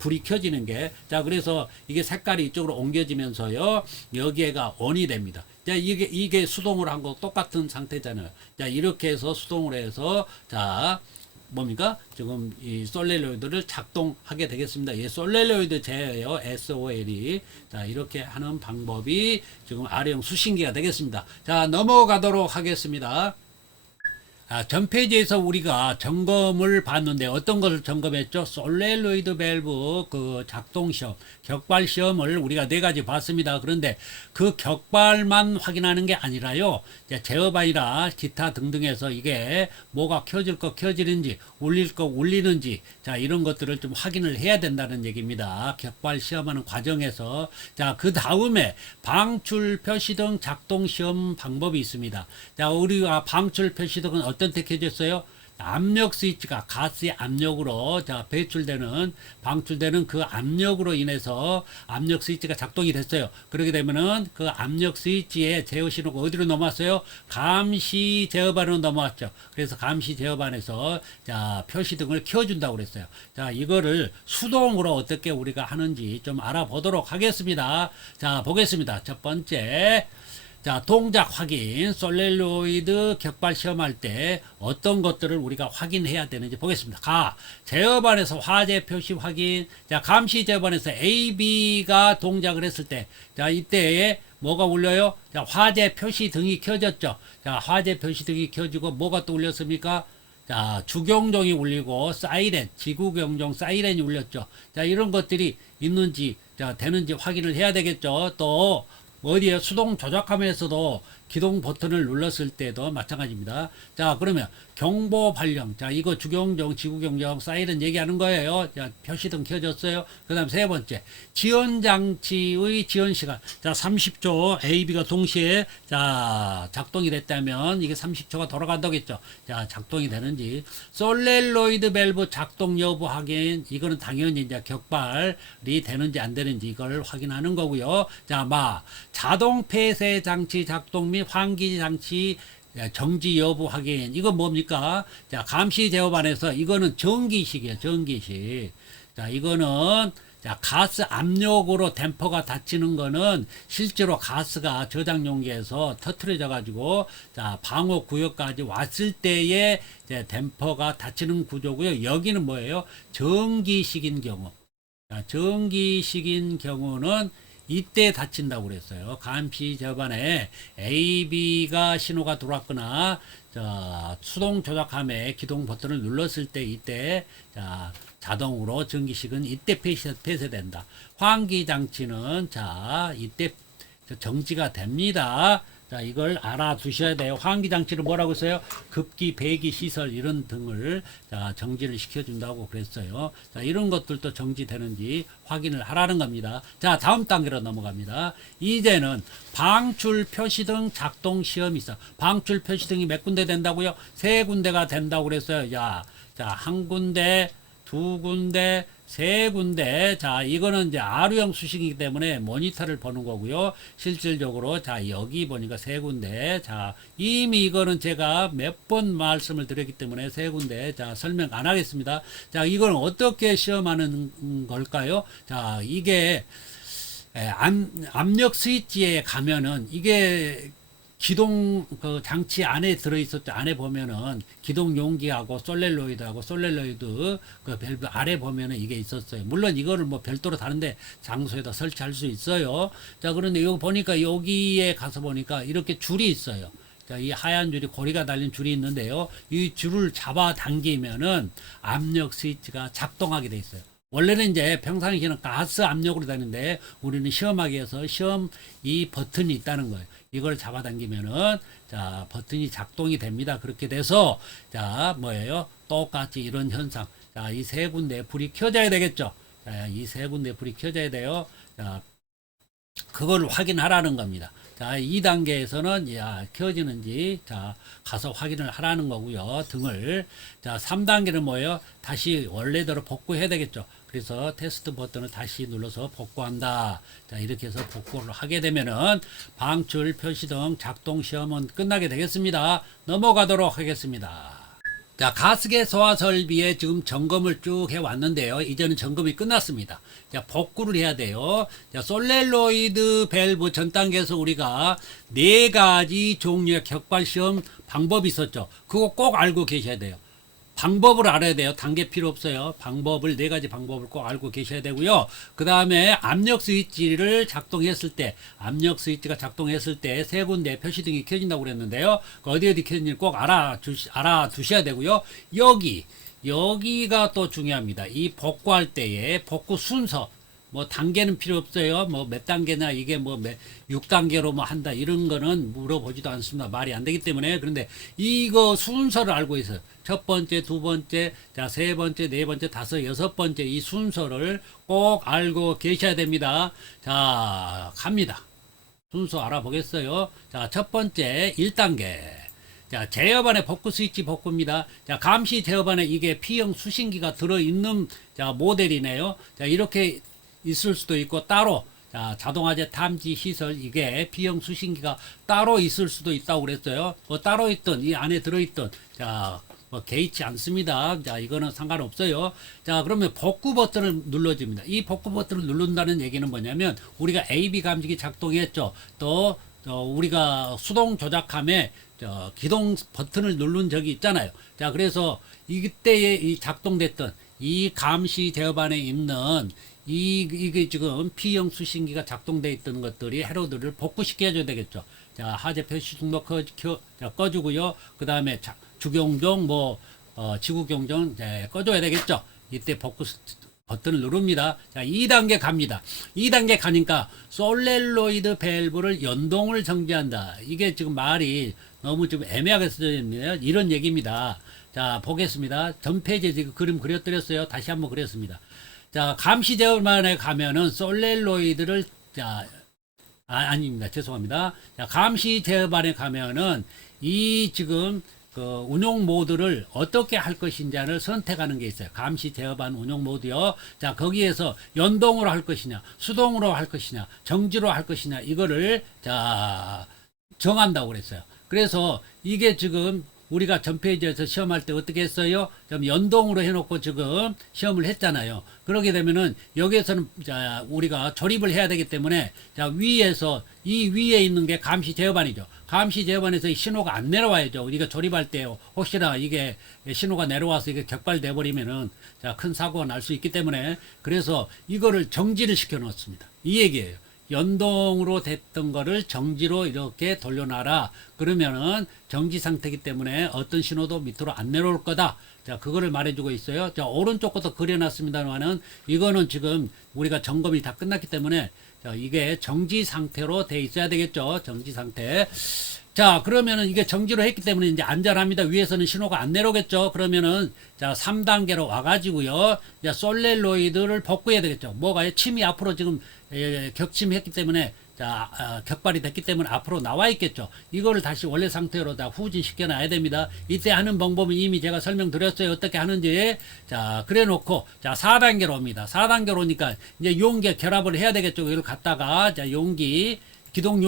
불이 켜지는 게. 자, 그래서 이게 색깔이 이쪽으로 옮겨지면서요. 여기에가 온이 됩니다. 자, 이게 수동으로 한 거 똑같은 상태잖아요. 자, 이렇게 해서 수동으로 해서 자, 뭡니까? 지금 이 솔렐로이드를 작동하게 되겠습니다. 이 솔렐로이드 제어예요. SOL이. 자, 이렇게 하는 방법이 지금 R형 수신기가 되겠습니다. 자, 넘어가도록 하겠습니다. 전 페이지에서 우리가 점검을 봤는데 어떤 것을 점검했죠? 솔렐로이드 밸브 그 작동 시험, 격발 시험을 우리가 네 가지 봤습니다. 그런데 그 격발만 확인하는 게 아니라요. 제어반이나 기타 등등에서 이게 뭐가 켜질 거 켜지는지, 울릴 거 울리는지, 자, 이런 것들을 좀 확인을 해야 된다는 얘기입니다. 격발 시험하는 과정에서. 자, 그 다음에 방출 표시등 작동 시험 방법이 있습니다. 자, 우리가 방출 표시등은 어떤 때 켜졌어요? 압력 스위치가 가스의 압력으로 방출되는 그 압력으로 인해서 압력 스위치가 작동이 됐어요. 그렇게 되면은 그 압력 스위치의 제어 신호가 어디로 넘어왔어요? 감시 제어반으로 넘어왔죠. 그래서 감시 제어반에서 자, 표시등을 켜준다고 그랬어요. 자, 이거를 수동으로 어떻게 우리가 하는지 좀 알아보도록 하겠습니다. 자, 보겠습니다. 첫 번째. 자, 동작 확인, 솔렐로이드 격발 시험할 때 어떤 것들을 우리가 확인해야 되는지 보겠습니다. 제어반에서 화재 표시 확인. 자, 감시 제어반에서 AB가 동작을 했을 때, 자, 이때에 뭐가 울려요? 자, 화재 표시 등이 켜졌죠. 자, 화재 표시 등이 켜지고 뭐가 또 울렸습니까? 자, 주경종이 울리고 사이렌, 지구경종 사이렌이 울렸죠. 자, 이런 것들이 있는지, 자, 되는지 확인을 해야 되겠죠. 또 어디에 수동 조작 화면에서도 기동 버튼을 눌렀을 때도 마찬가지입니다. 자, 그러면 경보 발령. 자, 이거 주경종, 지구경종, 사이렌 얘기하는 거예요. 자, 표시등 켜졌어요. 그 다음 세 번째, 지연장치의 지연시간. 자, 30초 AB가 동시에 자, 작동이 됐다면 이게 30초가 돌아간다겠죠. 자, 작동이 되는지. 솔렐로이드 밸브 작동 여부 확인. 이거는 당연히 이제 격발이 되는지 안 되는지 이걸 확인하는 거고요. 자, 자동 폐쇄 장치 작동 및 환기 장치 정지 여부 확인. 이건 뭡니까? 자, 감시 제어반에서 이거는 전기식이에요. 전기식. 자, 이거는 자, 가스 압력으로 댐퍼가 닫히는 거는 실제로 가스가 저장 용기에서 터트려져 가지고 자, 방어 구역까지 왔을 때에 댐퍼가 닫히는 구조고요. 여기는 뭐예요? 전기식인 경우. 자, 전기식인 경우는 이때 닫힌다고 그랬어요. 감시 제어반에 AB가 신호가 들어왔거나 자, 수동 조작함에 기동 버튼을 눌렀을 때 이때 자, 자동으로 전기식은 이때 폐쇄된다. 환기 장치는 자, 이때 정지가 됩니다. 자, 이걸 알아두셔야 돼요. 환기 장치를 뭐라고 써요? 급기, 배기, 시설 이런 등을 자, 정지를 시켜준다고 그랬어요. 자, 이런 것들도 정지되는지 확인을 하라는 겁니다. 자, 다음 단계로 넘어갑니다. 이제는 방출 표시등 작동 시험이 있어. 방출 표시등이 몇 군데 된다고요? 세 군데가 된다고 그랬어요. 자, 한 군데, 두 군데, 세 군데. 자, 이거는 이제 R형 수식이기 때문에 모니터를 보는 거고요. 실질적으로 자, 여기 보니까 세 군데. 자, 이미 이거는 제가 몇 번 말씀을 드렸기 때문에 세 군데. 자, 설명 안 하겠습니다. 자, 이걸 어떻게 시험하는 걸까요? 자, 이게 압력 스위치에 가면은 이게 기동 그 장치 안에 들어있었죠. 안에 보면은 기동 용기하고 솔렐로이드 그 밸브 아래 보면은 이게 있었어요. 물론 이거를 뭐 별도로 다른데 장소에다 설치할 수 있어요. 자, 그런데 여기 보니까 여기에 가서 보니까 이렇게 줄이 있어요. 자, 이 하얀 줄이 고리가 달린 줄이 있는데요. 이 줄을 잡아 당기면은 압력 스위치가 작동하게 돼 있어요. 원래는 이제 평상시에는 가스 압력으로 되는데 우리는 시험하기 위해서 시험 이 버튼이 있다는 거예요. 이걸 잡아당기면은 자, 버튼이 작동이 됩니다. 그렇게 돼서 자, 뭐예요? 똑같이 이런 현상. 자, 이 세 군데 불이 켜져야 되겠죠. 자, 이 세 군데 불이 켜져야 돼요. 자, 그걸 확인하라는 겁니다. 자, 2단계에서는 야, 켜지는지 자, 가서 확인을 하라는 거고요. 등을. 자, 3단계는 뭐예요? 다시 원래대로 복구해야 되겠죠. 그래서 테스트 버튼을 다시 눌러서 복구한다. 자, 이렇게 해서 복구를 하게 되면은 방출 표시등 작동 시험은 끝나게 되겠습니다. 넘어가도록 하겠습니다. 자, 가스계 소화 설비에 지금 점검을 쭉 해왔는데요. 이제는 점검이 끝났습니다. 자, 복구를 해야 돼요. 자, 솔렐로이드 밸브 전 단계에서 우리가 4가지 종류의 격발 시험 방법이 있었죠. 그거 꼭 알고 계셔야 돼요. 방법을 알아야 돼요. 단계 필요 없어요. 방법을 4가지 방법을 꼭 알고 계셔야 되고요. 그 다음에 압력 스위치를 작동했을 때, 압력 스위치가 작동했을 때 세 군데 표시등이 켜진다고 그랬는데요. 어디 켜진지 꼭 알아두셔야 되고요. 여기가 또 중요합니다. 이 복구할 때의 복구 순서. 뭐 단계는 필요 없어요. 뭐 몇 단계나 이게 뭐 6단계로 뭐 한다 이런 거는 물어보지도 않습니다. 말이 안 되기 때문에. 그런데 이거 순서를 알고 있어요. 첫 번째, 두 번째, 자, 세 번째, 네 번째, 다섯, 여섯 번째 이 순서를 꼭 알고 계셔야 됩니다. 자, 갑니다. 순서 알아보겠어요. 자, 첫 번째 1단계. 자, 제어 안에 복구 스위치 복구입니다. 자, 감시 제어 안에 이게 P형 수신기가 들어있는 자, 모델이네요. 자, 이렇게 있을 수도 있고 따로 자, 자동화재 탐지 시설 이게 P형 수신기가 따로 있을 수도 있다고 그랬어요. 뭐 따로 있던 이 안에 들어있던 자, 뭐 개의치 않습니다. 자, 이거는 상관없어요. 자, 그러면 복구 버튼을 눌러줍니다. 이 복구 버튼을 누른다는 얘기는 뭐냐면 우리가 AB 감지기 작동했죠. 또 우리가 수동 조작함에 기동 버튼을 누른 적이 있잖아요. 자, 그래서 이때에 이 작동됐던 이 감시 제어반에 있는 이게 지금 P형 수신기가 작동되어 있던 것들이 회로들을 복구시켜 줘야 되겠죠. 자, 하재 표시 등록 꺼주고요. 그 다음에 주경종, 지구경종 꺼줘야 되겠죠. 이때 복구 버튼을 누릅니다. 자, 2단계 갑니다. 2단계 가니까 솔렐로이드 밸브를 연동을 정지한다. 이게 지금 말이 너무 좀 애매하게 써져 있네요. 이런 얘기입니다. 자, 보겠습니다. 전 페이지에 지금 그림 그려드렸어요. 다시 한번 그렸습니다. 자, 감시 제어반에 가면은 솔렐로이드를 아닙니다. 죄송합니다. 자, 감시 제어반에 가면은 이 지금 그 운용 모드를 어떻게 할 것인지를 선택하는 게 있어요. 감시 제어반 운용 모드요. 자, 거기에서 연동으로 할 것이냐, 수동으로 할 것이냐, 정지로 할 것이냐 이거를 자, 정한다고 그랬어요. 그래서 이게 지금 우리가 전 페이지에서 시험할 때 어떻게 했어요? 좀 연동으로 해놓고 지금 시험을 했잖아요. 그러게 되면은 여기에서는 자, 우리가 조립을 해야 되기 때문에 자, 위에서 이 위에 있는 게 감시 제어반이죠. 감시 제어반에서 신호가 안 내려와야죠. 우리가 조립할 때 혹시나 이게 신호가 내려와서 이게 격발돼 버리면은 자, 큰 사고가 날 수 있기 때문에 그래서 이거를 정지를 시켜 놓습니다. 이 얘기예요. 연동으로 됐던 거를 정지로 이렇게 돌려놔라. 그러면은 정지 상태이기 때문에 어떤 신호도 밑으로 안 내려올 거다. 자, 그거를 말해주고 있어요. 자, 오른쪽 것도 그려놨습니다만은 이거는 지금 우리가 점검이 다 끝났기 때문에 자, 이게 정지 상태로 돼 있어야 되겠죠. 정지 상태. 자, 그러면은 이게 정지로 했기 때문에 이제 안전합니다. 위에서는 신호가 안 내려오겠죠. 그러면은 자, 3단계로 와가지고요. 이제 솔렐로이드를 복구해야 되겠죠. 뭐가요? 침이 앞으로 지금 격침했기 때문에 격발이 됐기 때문에 앞으로 나와 있겠죠. 이거를 다시 원래 상태로 다 후진시켜 놔야 됩니다. 이때 하는 방법은 이미 제가 설명드렸어요. 어떻게 하는지. 자, 그래 놓고, 자, 4단계로 옵니다. 4단계로 오니까, 이제 용기 결합을 해야 되겠죠. 이걸 갖다가, 자, 용기, 기동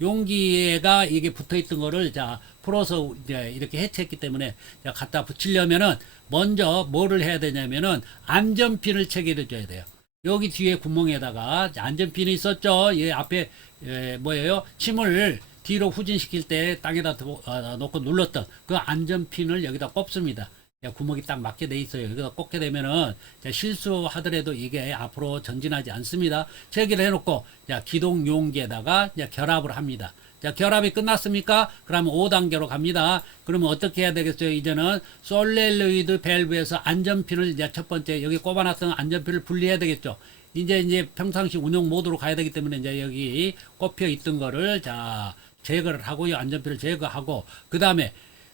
용기가 이게 붙어 있던 거를, 자, 풀어서 이제 이렇게 해체했기 때문에, 자, 갖다 붙이려면은, 먼저 뭐를 해야 되냐면은, 안전핀을 체결해 줘야 돼요. 여기 뒤에 구멍에다가 안전핀이 있었죠. 예, 앞에 뭐예요? 침을 뒤로 후진시킬 때 땅에다 놓고 눌렀던 그 안전핀을 여기다 꼽습니다. 구멍이 딱 맞게 돼 있어요. 여기다 꽂게 되면은 실수하더라도 이게 앞으로 전진하지 않습니다. 체결해 놓고 기동 용기에다가 결합을 합니다. 자, 결합이 끝났습니까? 그러면 5단계로 갑니다. 그러면 어떻게 해야 되겠어요? 이제는 솔레노이드 밸브에서 안전핀을 이제 첫 번째 여기 꼽아놨던 안전핀을 분리해야 되겠죠. 이제 평상시 운용 모드로 가야 되기 때문에 이제 여기 꼽혀 있던 거를 자, 제거를 하고요. 안전핀을 제거하고 그 다음에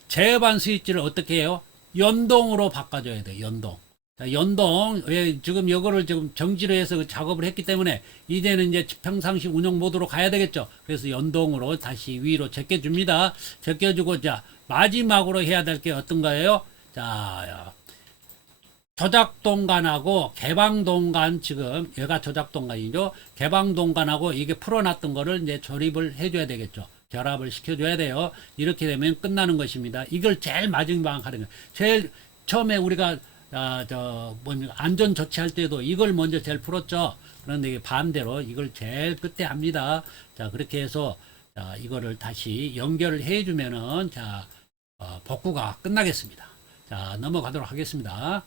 제반 스위치를 어떻게 해요? 연동으로 바꿔줘야 돼요. 연동. 자, 연동, 지금 이거를 지금 정지로 해서 작업을 했기 때문에 이제는 이제 평상시 운영 모드로 가야 되겠죠. 그래서 연동으로 다시 위로 제껴줍니다. 제껴주고, 자, 마지막으로 해야 될 게 어떤 거예요? 자, 조작 동간하고 개방 동간 지금 얘가 조작 동간이죠. 개방 동간하고 이게 풀어놨던 거를 이제 조립을 해줘야 되겠죠. 결합을 시켜줘야 돼요. 이렇게 되면 끝나는 것입니다. 이걸 제일 마지막 하는 거예요. 제일 처음에 우리가 안전 조치할 때도 이걸 먼저 제일 풀었죠. 그런데 반대로 이걸 제일 끝에 합니다. 자, 그렇게 해서 이거를 다시 연결을 해주면은 복구가 끝나겠습니다. 자, 넘어가도록 하겠습니다.